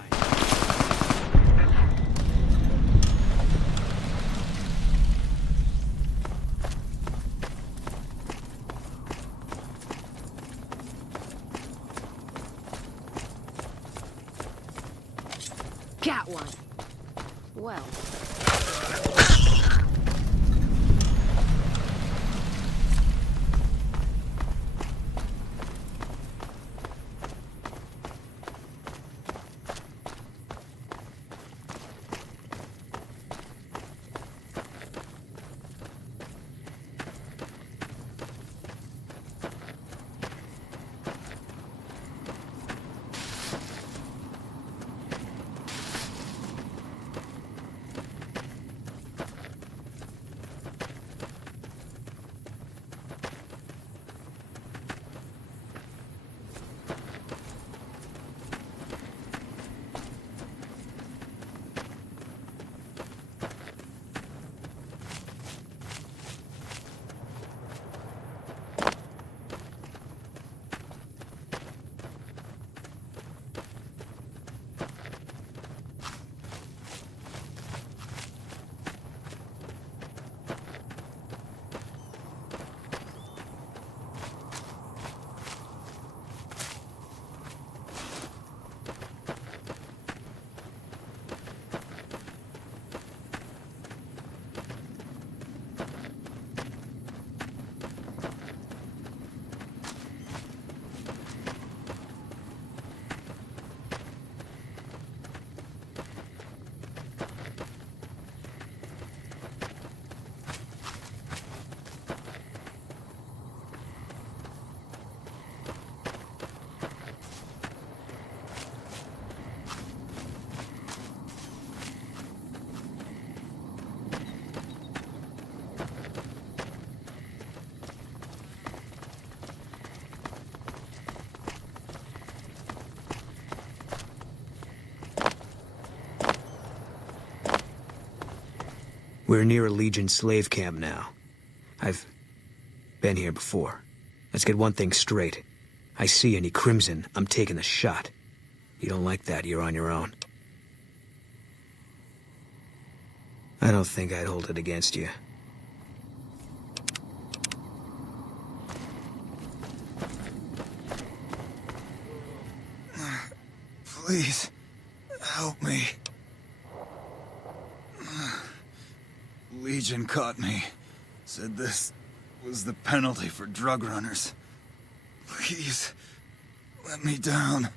Got one. Well. We're near a Legion slave camp now. I've been here before. Let's get one thing straight. I see any Crimson, I'm taking the shot. You don't like that, you're on your own. I don't think I'd hold it against you. Please, help me. Legion caught me. Said this was the penalty for drug runners. Please, let me down.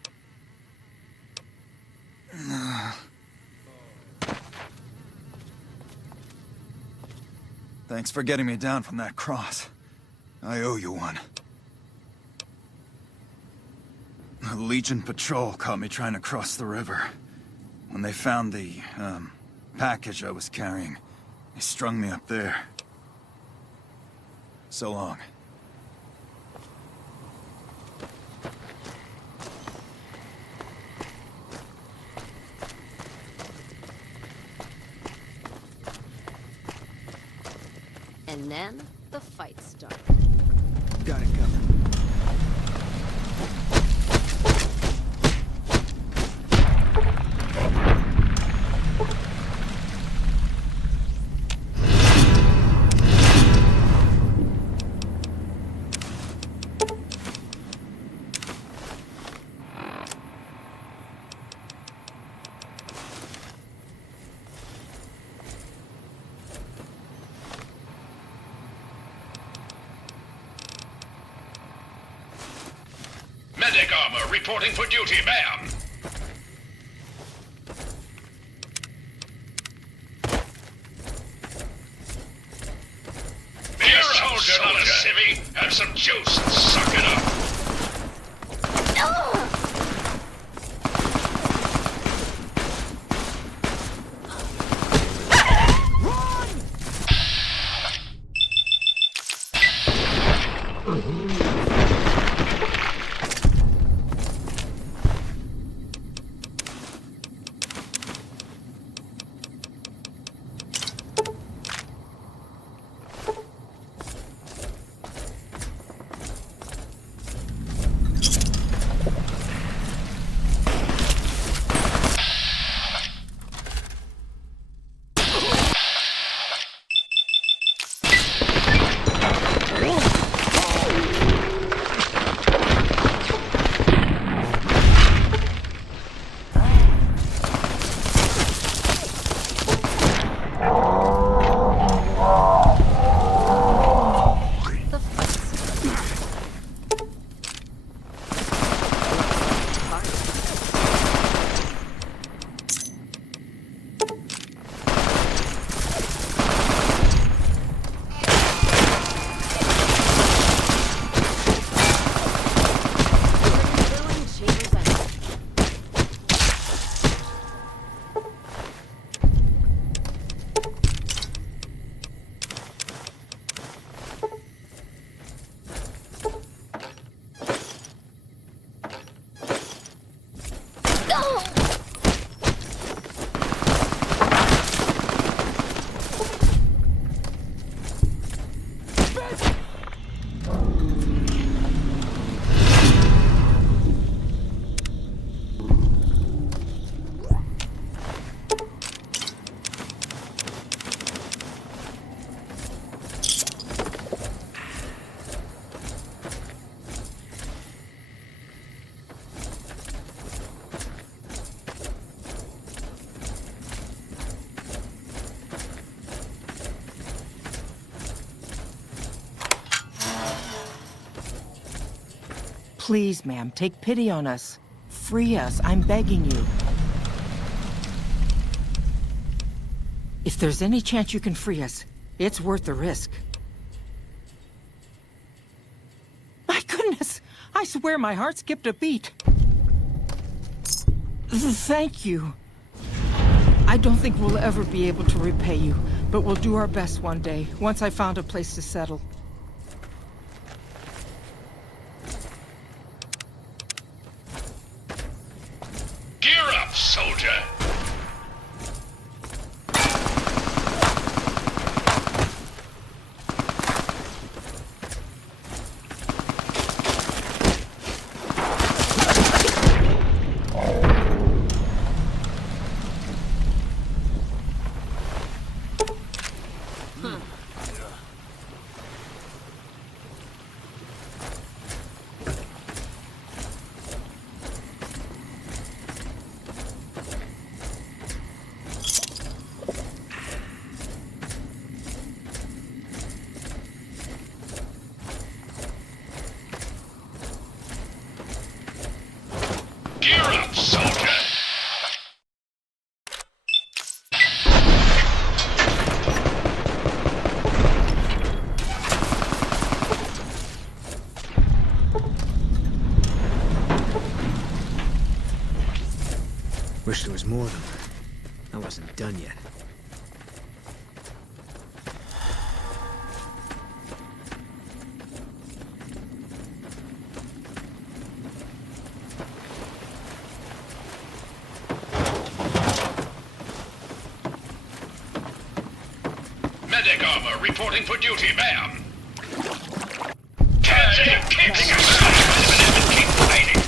Thanks for getting me down from that cross. I owe you one. A Legion patrol caught me trying to cross the river. When they found the, package I was carrying, they strung me up there. So long. And then the fight started. Got it covered. Medic armor reporting for duty, ma'am. Be a soldier, not a civvy. Have some juice and suck it up. Please, ma'am, take pity on us. Free us, I'm begging you. If there's any chance you can free us, it's worth the risk. My goodness! I swear my heart skipped a beat. Thank you. I don't think we'll ever be able to repay you, but we'll do our best one day, once I found a place to settle. Gear up, soldier! Gear up, soldier! Wish there was more of them. I wasn't done yet. Medic armor reporting for duty, ma'am. Can't take kicks! Keep fighting!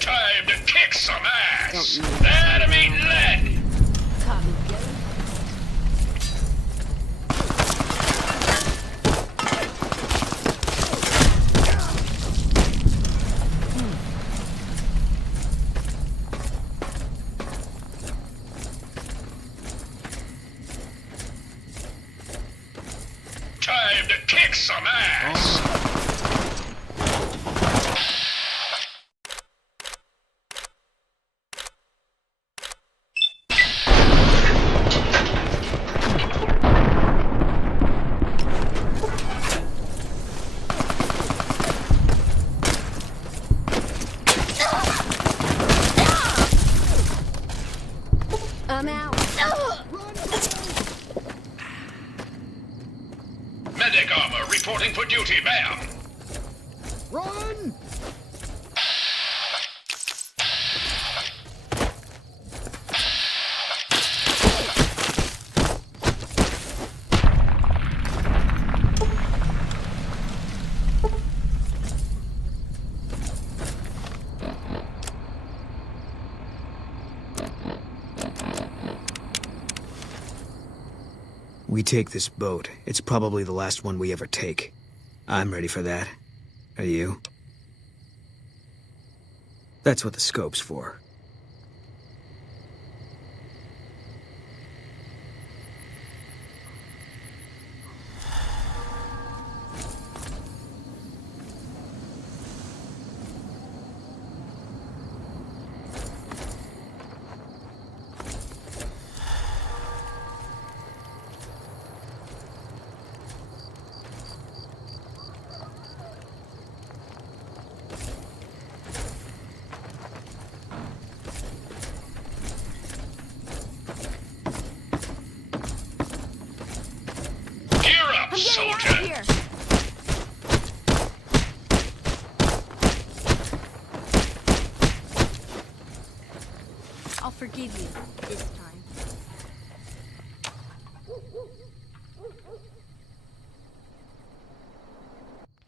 Time to kick some ass! Enemy lead! Time to kick some ass! I'm out. Medic armor reporting for duty, ma'am. Run! We take this boat. It's probably the last one we ever take. I'm ready for that. Are you? That's what the scope's for. Soldier! I'll forgive you this time.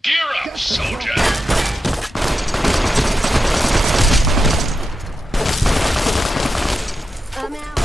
Gear up, soldier! I'm out.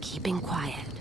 Keeping quiet.